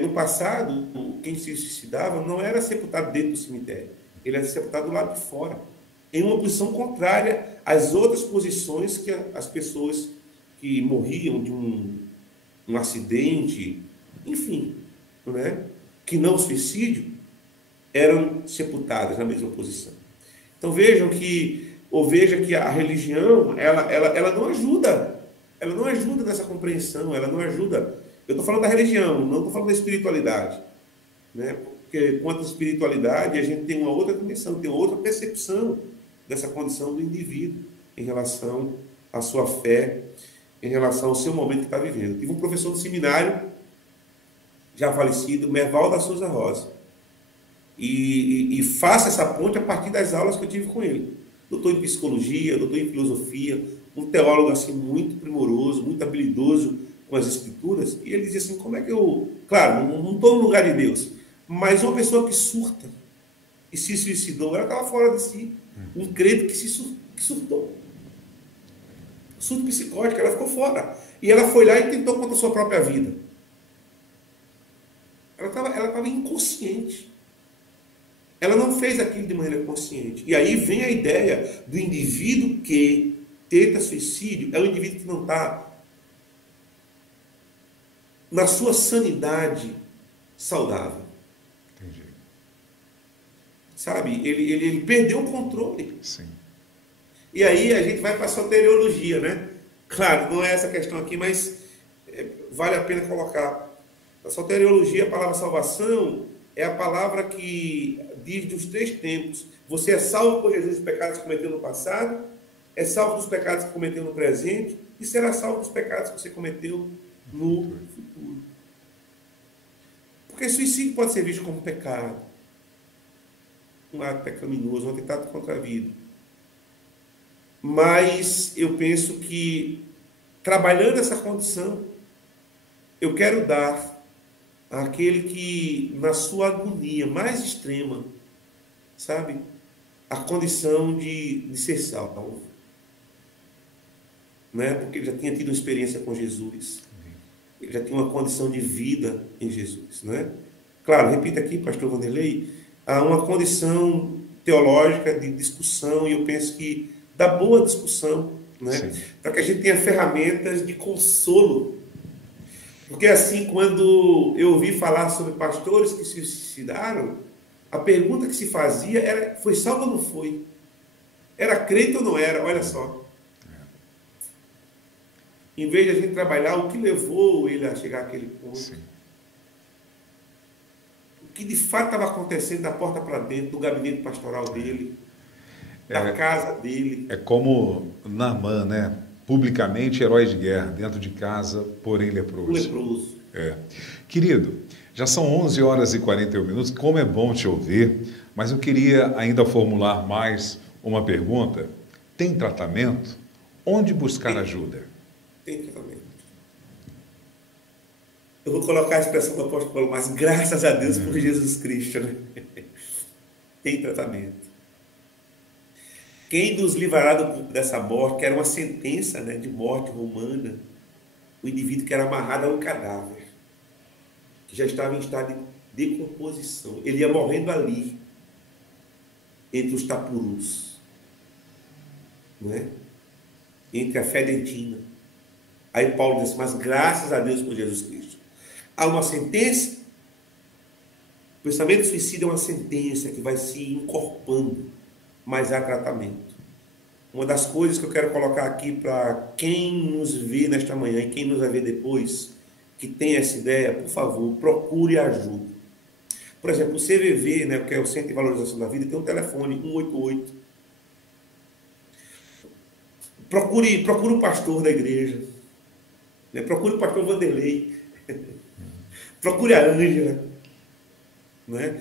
no passado, quem se suicidava não era sepultado dentro do cemitério. Ele era sepultado do lado de fora, em uma posição contrária às outras posições que as pessoas que morriam de um acidente, enfim, né? Que não suicídio, eram sepultadas na mesma posição. Então veja que a religião, ela não ajuda nessa compreensão, ela não ajuda. Eu estou falando da religião, não estou falando da espiritualidade, né? Porque quanto à espiritualidade, a gente tem uma outra dimensão, tem uma outra percepção dessa condição do indivíduo em relação à sua fé, em relação ao seu momento que está vivendo. Tive um professor do seminário, já falecido, Merval da Souza Rosa, e faço essa ponte a partir das aulas que eu tive com ele. Doutor em psicologia, doutor em filosofia, um teólogo assim muito primoroso, muito habilidoso com as escrituras, e ele dizia assim, como é que eu... Claro, não estou no lugar de Deus, mas uma pessoa que surta e se suicidou, ela estava fora de si. Um crente que surtou. Surto psicótico, ela ficou fora. E ela foi lá e tentou contra a sua própria vida. Ela estava inconsciente. Ela não fez aquilo de maneira consciente. E aí vem a ideia do indivíduo que tenta suicídio, é um indivíduo que não está na sua sanidade saudável. Entendi. Sabe? Ele perdeu o controle. Sim. E aí a gente vai para a soteriologia, né? Claro, não é essa questão aqui, mas vale a pena colocar. A soteriologia, a palavra salvação, é a palavra que diz dos três tempos. Você é salvo por Jesus dos pecados que cometeu no passado, é salvo dos pecados que cometeu no presente e será salvo dos pecados que você cometeu no futuro. Porque suicídio pode ser visto como pecado, um ato pecaminoso, um atentado contra a vida. Mas eu penso que, trabalhando essa condição, eu quero dar àquele que, na sua agonia mais extrema, sabe, a condição de ser salvo, né? Porque ele já tinha tido uma experiência com Jesus, ele já tinha uma condição de vida em Jesus, né? Claro, repita aqui, pastor Vanderlei, há uma condição teológica de discussão, e eu penso que da boa discussão, né? Para que a gente tenha ferramentas de consolo. Porque assim, quando eu ouvi falar sobre pastores que se suicidaram, a pergunta que se fazia era: foi salvo ou não foi? Era crente ou não era? Olha só. Em vez de a gente trabalhar o que levou ele a chegar àquele ponto. Sim. O que de fato estava acontecendo da porta para dentro, do gabinete pastoral dele, da casa dele. É como Naamã, né? Publicamente herói de guerra, dentro de casa, porém leproso. Leproso. Querido, já são 11 horas e 41 minutos, como é bom te ouvir, mas eu queria ainda formular mais uma pergunta. Tem tratamento? Onde buscar ajuda? Tem tratamento. Eu vou colocar a expressão do apóstolo Paulo, mas graças a Deus por Jesus Cristo, né? Tem tratamento. Quem nos livrará dessa morte, que era uma sentença, né, de morte romana, o indivíduo que era amarrado a um cadáver, que já estava em estado de decomposição. Ele ia morrendo ali, entre os tapurus, né? Entre a fedentina. Aí Paulo diz: mas graças a Deus por Jesus Cristo. Há uma sentença. O pensamento suicida é uma sentença que vai se encorpando, mas há tratamento. Uma das coisas que eu quero colocar aqui para quem nos vê nesta manhã e quem nos vai ver depois, que tem essa ideia, por favor, procure ajuda. Por exemplo, o CVV, né, que é o Centro de Valorização da Vida, tem um telefone 188. Procure o pastor da igreja, né? Procure o pastor Vanderlei, procure a Ângela, né?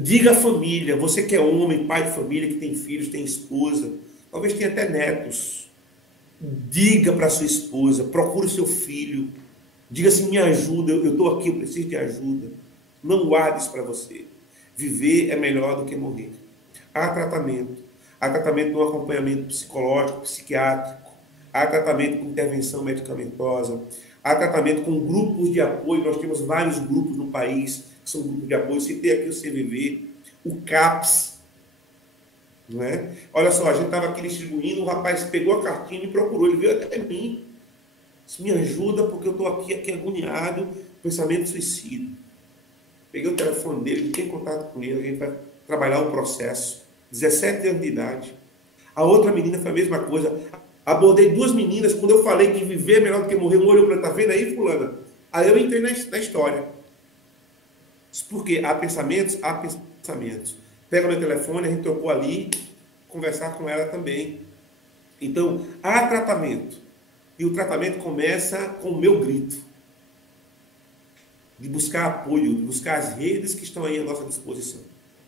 Diga à família, você que é homem, pai de família, que tem filhos, tem esposa, talvez tenha até netos, diga para sua esposa, procure o seu filho, diga assim: me ajuda, eu estou aqui, eu preciso de ajuda. Não guarde isso para você. Viver é melhor do que morrer. Há tratamento no acompanhamento psicológico, psiquiátrico, há tratamento com intervenção medicamentosa, há tratamento com grupos de apoio. Nós temos vários grupos no país que são grupos de apoio. Citei aqui o CVV, o CAPS, não é? Olha só, a gente estava aqui distribuindo, o rapaz pegou a cartinha e me procurou, ele veio até mim. Isso me ajuda porque eu estou aqui agoniado, pensamento suicida. Peguei o telefone dele, fiquei em contato com ele, a gente vai trabalhar o processo. 17 anos de idade. A outra menina foi a mesma coisa. Abordei duas meninas, quando eu falei que viver é melhor do que morrer, um olhou para tá vendo aí, fulana? Aí eu entrei na história. Porque há pensamentos, Pega meu telefone, a gente trocou ali, conversar com ela também. Então, há tratamento. E o tratamento começa com o meu grito. De buscar apoio, de buscar as redes que estão aí à nossa disposição.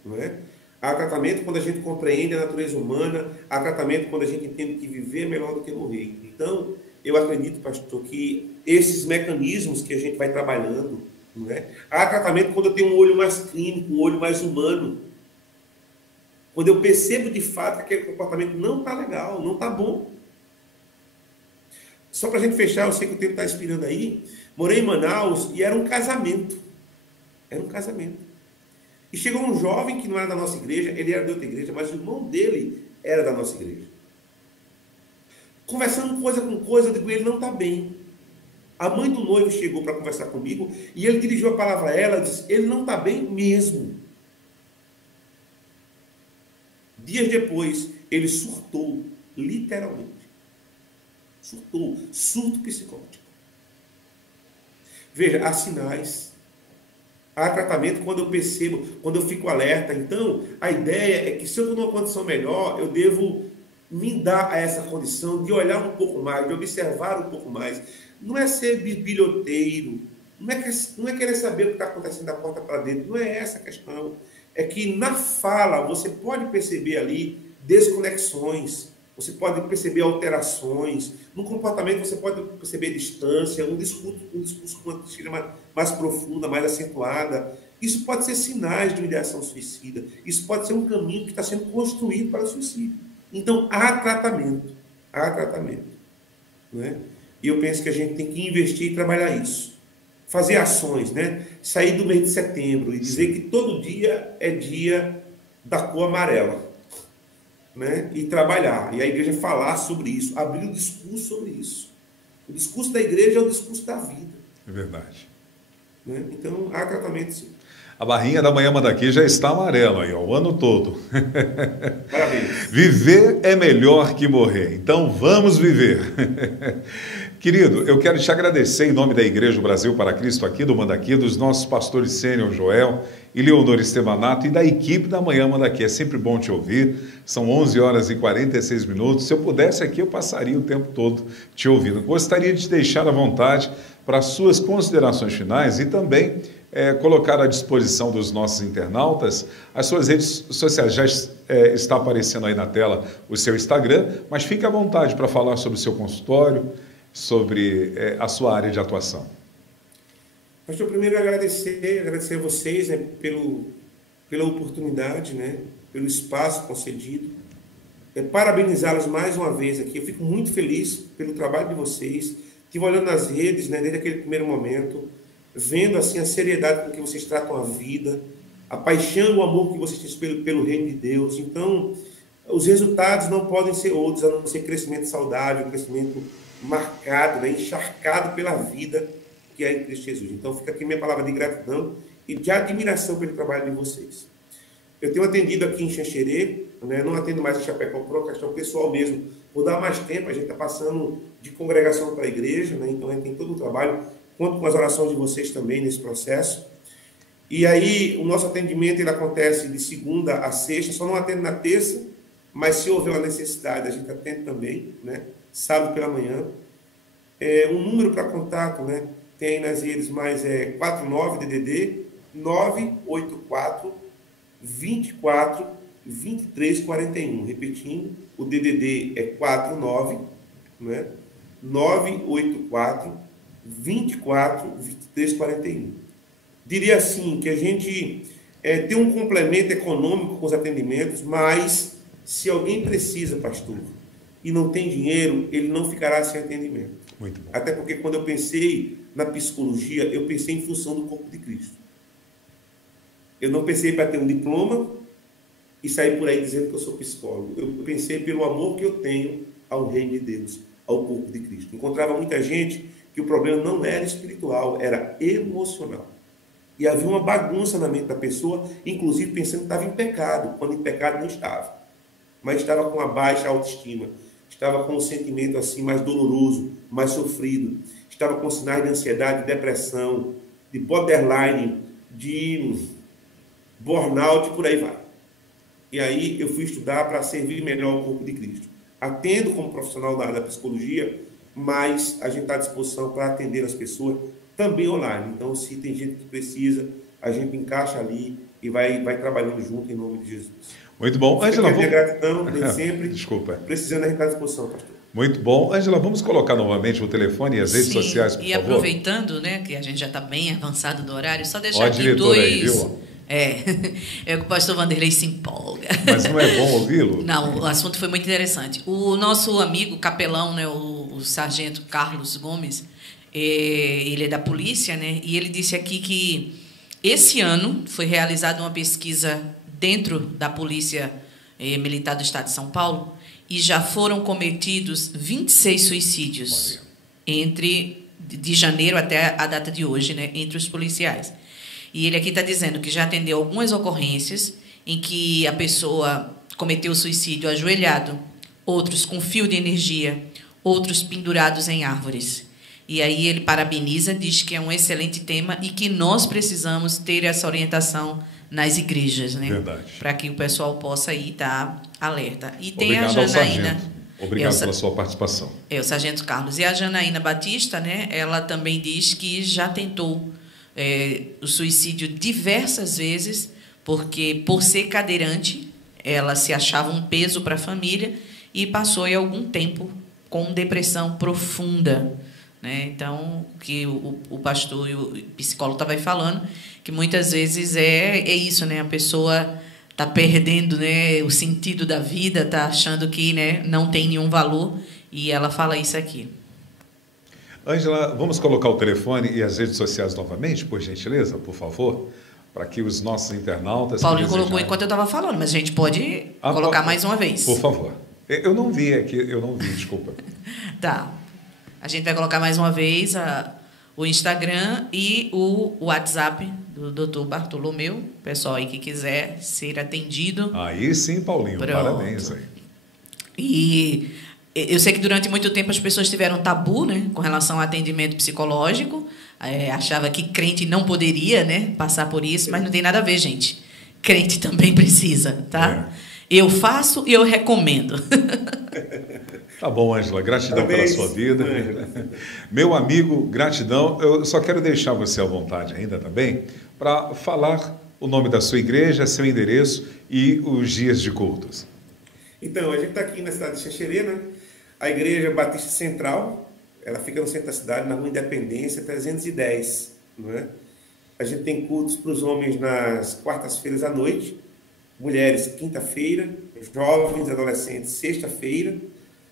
Não é? Há tratamento quando a gente compreende a natureza humana, há tratamento quando a gente entende que viver é melhor do que morrer. Então, eu acredito, pastor, que esses mecanismos que a gente vai trabalhando, não é? Há tratamento quando eu tenho um olho mais clínico, um olho mais humano. Quando eu percebo de fato que aquele comportamento não está legal, não está bom. Só para a gente fechar, eu sei que o tempo está expirando aí. Morei em Manaus e era um casamento. Era um casamento. E chegou um jovem que não era da nossa igreja, ele era de outra igreja, mas o irmão dele era da nossa igreja. Conversando coisa com coisa, eu digo: ele não está bem. A mãe do noivo chegou para conversar comigo e ele dirigiu a palavra a ela, disse: ele não está bem mesmo. Dias depois, ele surtou, literalmente. Surtou, surto psicótico. Veja, há sinais. Há tratamento quando eu percebo, quando eu fico alerta. Então, a ideia é que se eu estou numa condição melhor, eu devo me dar a essa condição de olhar um pouco mais, de observar um pouco mais. Não é ser bisbilhoteiro, não é querer saber o que está acontecendo da porta para dentro, não é essa a questão. É que na fala você pode perceber ali desconexões, você pode perceber alterações, no comportamento você pode perceber distância, um discurso com uma trilha mais profunda, mais acentuada. Isso pode ser sinais de uma ideação suicida. Isso pode ser um caminho que está sendo construído para o suicídio. Então, há tratamento. Há tratamento. Né? E eu penso que a gente tem que investir e trabalhar isso. Fazer ações, né? Sair do mês de setembro e dizer que todo dia é dia da cor amarela. Né? E trabalhar. E a igreja falar sobre isso. Abrir o discurso sobre isso. O discurso da igreja é o discurso da vida. É verdade. Né? Então, há tratamento, sim. A barrinha da Manhã Manda Aqui já está amarela aí, ó, o ano todo. Parabéns. Viver é melhor que morrer, então vamos viver. Querido, eu quero te agradecer em nome da Igreja do Brasil para Cristo aqui, do Manda Aqui, dos nossos pastores Sênior Joel e Leonor Estevanato e da equipe da Manhã Manda Aqui. É sempre bom te ouvir, são 11 horas e 46 minutos. Se eu pudesse aqui, eu passaria o tempo todo te ouvindo. Gostaria de te deixar à vontade para as suas considerações finais e também colocar à disposição dos nossos internautas as suas redes sociais. Já está aparecendo aí na tela o seu Instagram, mas fique à vontade para falar sobre o seu consultório, sobre a sua área de atuação. Pastor, primeiro agradecer a vocês, né, pela oportunidade, né, pelo espaço concedido. Parabenizá-los mais uma vez aqui. Eu fico muito feliz pelo trabalho de vocês. Estive olhando nas redes, né, desde aquele primeiro momento, vendo assim a seriedade com que vocês tratam a vida, a paixão e o amor que vocês têm pelo reino de Deus. Então, os resultados não podem ser outros, a não ser crescimento saudável, crescimento marcado, né, encharcado pela vida que é em Cristo Jesus. Então, fica aqui minha palavra de gratidão e de admiração pelo trabalho de vocês. Eu tenho atendido aqui em Xanxerê, né, não atendo mais em Chapecó por uma questão pessoal mesmo. Vou dar mais tempo, a gente está passando de congregação para a igreja, né, então a gente tem todo o trabalho. Conto com as orações de vocês também nesse processo. E aí, o nosso atendimento ele acontece de segunda a sexta, só não atende na terça, mas se houver uma necessidade, a gente atende também, né? Sábado pela manhã. Um número para contato, né? Tem aí nas redes, mas 49-DDD 984 24 23 41. Repetindo, o DDD é 49, né? 984 24 23 41. Diria assim, que a gente tem um complemento econômico com os atendimentos, mas se alguém precisa, pastor, e não tem dinheiro, ele não ficará sem atendimento. Muito bom. Até porque quando eu pensei na psicologia, eu pensei em função do corpo de Cristo. Eu não pensei para ter um diploma e sair por aí dizendo que eu sou psicólogo. Eu pensei pelo amor que eu tenho ao reino de Deus, ao corpo de Cristo. Encontrava muita gente que o problema não era espiritual, era emocional. E havia uma bagunça na mente da pessoa, inclusive pensando que estava em pecado, quando em pecado não estava. Mas estava com uma baixa autoestima, estava com um sentimento assim mais doloroso, mais sofrido, estava com sinais de ansiedade, de depressão, de borderline, de burnout e por aí vai. E aí eu fui estudar para servir melhor ao corpo de Cristo. Atendo como profissional da área da psicologia, mas a gente está à disposição para atender as pessoas também online. Então, se tem gente que precisa, a gente encaixa ali e vai trabalhando junto em nome de Jesus. Muito bom. Ângela, minha gratidão, nem sempre. Desculpa. Precisando, a gente está à disposição, pastor. Muito bom. Ângela, vamos colocar novamente o telefone e as redes sociais, por favor? E aproveitando, né, que a gente já está bem avançado do horário, só deixar Ó, aqui diretor dois... aí, viu? É que o pastor Vanderlei se empolga. Mas não é bom ouvi-lo? Não, o assunto foi muito interessante. O nosso amigo capelão, né, o sargento Carlos Gomes, ele é da polícia, né, e ele disse aqui que esse ano foi realizada uma pesquisa dentro da Polícia Militar do Estado de São Paulo e já foram cometidos 26 suicídios de janeiro até a data de hoje, né, entre os policiais. E ele aqui está dizendo que já atendeu algumas ocorrências em que a pessoa cometeu suicídio ajoelhado, outros com fio de energia, outros pendurados em árvores. E aí ele parabeniza, diz que é um excelente tema e que nós precisamos ter essa orientação nas igrejas, né? Verdade. Para que o pessoal possa aí estar alerta. E tem Obrigado a Janaína. ao sargento. Obrigado pela sua participação. O sargento Carlos. E a Janaína Batista, né? Ela também diz que já tentou o suicídio diversas vezes, porque por ser cadeirante, ela se achava um peso para a família e passou aí algum tempo com depressão profunda, né? Então, que o pastor e o psicólogo estavam falando, que muitas vezes é isso, né? A pessoa está perdendo, né, o sentido da vida, está achando que, né, não tem nenhum valor, e ela fala isso aqui. Ângela, vamos colocar o telefone e as redes sociais novamente, por gentileza, por favor, para que os nossos internautas... Paulinho colocou enquanto eu estava falando, mas a gente pode colocar mais uma vez. Por favor. Eu não vi aqui, desculpa. Tá. A gente vai colocar mais uma vez o Instagram e o WhatsApp do Dr. Bartolomeu. Pessoal aí que quiser ser atendido. Aí sim, Paulinho, pronto. Parabéns aí. E eu sei que durante muito tempo as pessoas tiveram tabu, né, com relação ao atendimento psicológico. Achava que crente não poderia, né, passar por isso, mas não tem nada a ver, gente. Crente também precisa, tá? Eu faço e eu recomendo. Tá bom, Ângela, gratidão pela sua vida. Meu amigo, gratidão. Eu só quero deixar você à vontade ainda também para falar o nome da sua igreja, seu endereço e os dias de cultos. Então, a gente está aqui na cidade de Xanxerê, né? A Igreja Batista Central, ela fica no centro da cidade, na Rua Independência, 310. Não é? A gente tem cultos para os homens nas quartas-feiras à noite, mulheres quinta-feira, jovens, adolescentes sexta-feira.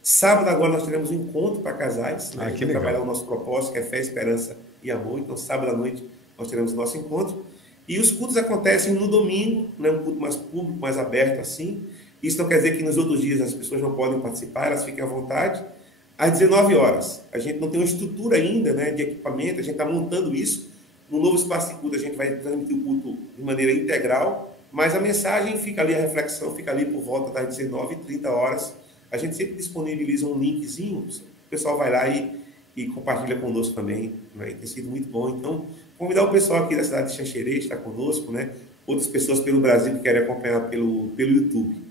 Sábado agora nós teremos um encontro para casais, né? Que legal. Trabalhar o nosso propósito, que é fé, esperança e amor. Então, sábado à noite nós teremos o nosso encontro. E os cultos acontecem no domingo, né? Um culto mais público, mais aberto assim. Isso não quer dizer que nos outros dias as pessoas não podem participar, elas fiquem à vontade. Às 19 horas. A gente não tem uma estrutura ainda, né, de equipamento, a gente está montando isso. No novo espaço de culto a gente vai transmitir o culto de maneira integral, mas a mensagem fica ali, a reflexão fica ali por volta das 19h30 horas. A gente sempre disponibiliza um linkzinho, o pessoal vai lá e compartilha conosco também, né? E tem sido muito bom. Então, convidar o pessoal aqui da cidade de Xanxerê, está conosco, né? Outras pessoas pelo Brasil que querem acompanhar pelo YouTube.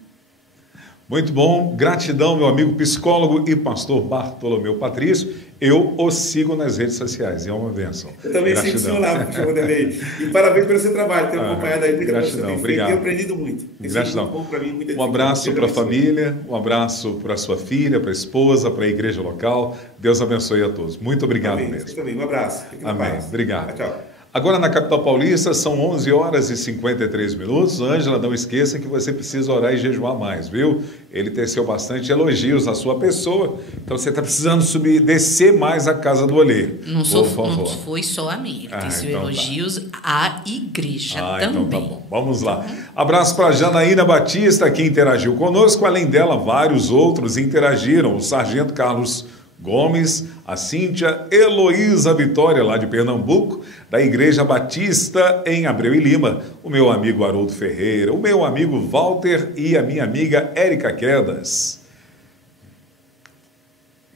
Muito bom, gratidão, meu amigo psicólogo e pastor Bartolomeu Patrício. Eu o sigo nas redes sociais, é uma bênção. Eu também sigo o senhor lá, puxa, Vanderlei. E parabéns pelo seu trabalho, tenho acompanhado aí, gratidão, obrigado. Tenho aprendido muito. Gratidão. Muito bom para mim, um abraço para a família, um abraço para a sua filha, para a esposa, para a igreja local. Deus abençoe a todos. Muito obrigado Amém. mesmo. Você também, um abraço. Amém. Obrigado. Tchau. Agora na capital paulista são 11h53. Ângela, não esqueça que você precisa orar e jejuar mais, viu? Ele teceu bastante elogios à sua pessoa, então você está precisando descer mais a casa do olheiro. Não foi só a mim, ele teceu então elogios à igreja também. Então tá bom, vamos lá. Abraço para Janaína Batista, que interagiu conosco, além dela vários outros interagiram, o Sargento Carlos Gomes, a Cíntia Heloísa Vitória, lá de Pernambuco, da Igreja Batista em Abreu e Lima, o meu amigo Haroldo Ferreira, o meu amigo Walter e a minha amiga Érica Quedas.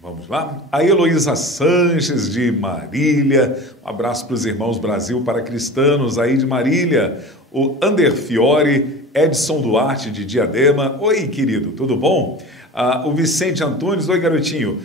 Vamos lá? A Heloísa Sanches, de Marília, um abraço para os irmãos Brasil para Cristanos, aí de Marília, o Ander Fiore, Edson Duarte, de Diadema. Oi, querido, tudo bom? O Vicente Antunes, oi, garotinho.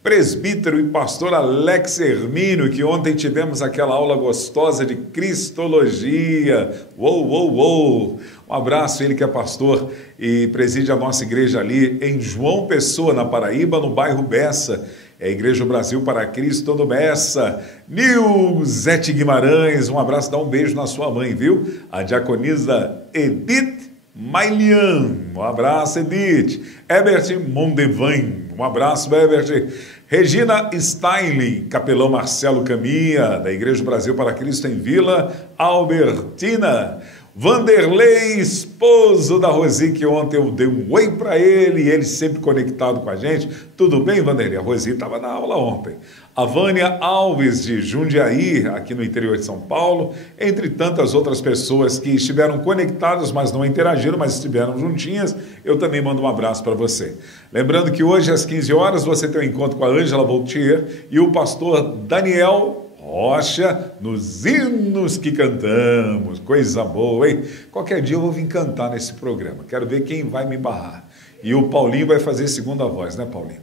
Presbítero e pastor Alex Hermínio, que ontem tivemos aquela aula gostosa de Cristologia. Uou! Um abraço, ele que é pastor e preside a nossa igreja ali em João Pessoa, na Paraíba, no bairro Bessa. É a Igreja Brasil para Cristo do Bessa. Nilzete Guimarães, um abraço, dá um beijo na sua mãe, viu? A diaconisa Edith Mailian, um abraço, Edith. Ebert Mondevan, um abraço, Ebert. Regina Steinling, capelão Marcelo Caminha, da Igreja Brasil para Cristo em Vila Albertina. Vanderlei, esposo da Rosi, que ontem eu dei um oi para ele, e ele sempre conectado com a gente. Tudo bem, Vanderlei? A Rosi estava na aula ontem. A Vânia Alves, de Jundiaí, aqui no interior de São Paulo, entre tantas outras pessoas que estiveram conectadas, mas não interagiram, mas estiveram juntinhas, eu também mando um abraço para você. Lembrando que hoje, às 15 horas, você tem um encontro com a Ângela Voltier e o pastor Daniel Rocha, nos hinos que cantamos. Coisa boa, hein? Qualquer dia eu vou vir cantar nesse programa. Quero ver quem vai me barrar. E o Paulinho vai fazer segunda voz, né, Paulinho?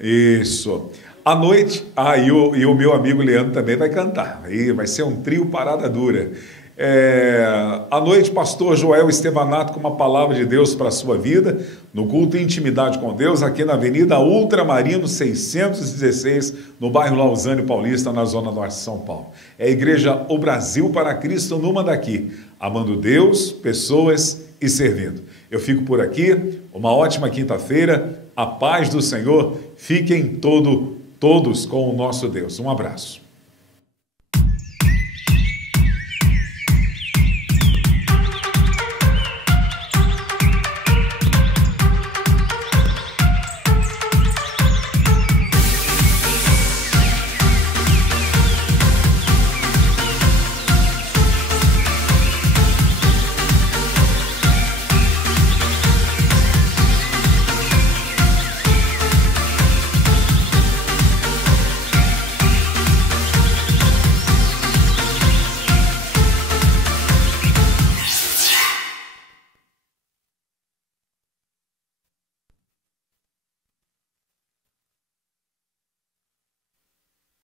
Isso. À noite, e o meu amigo Leandro também vai cantar. Aí vai ser um trio parada dura. À noite, pastor Joel Estevanato com uma palavra de Deus para a sua vida, no culto Intimidade com Deus, aqui na Avenida Ultramarino 616, no bairro Lausanne Paulista, na Zona Norte de São Paulo. É a Igreja O Brasil para Cristo numa daqui, amando Deus, pessoas e servindo. Eu fico por aqui, uma ótima quinta-feira, a paz do Senhor, fiquem todos com o nosso Deus. Um abraço.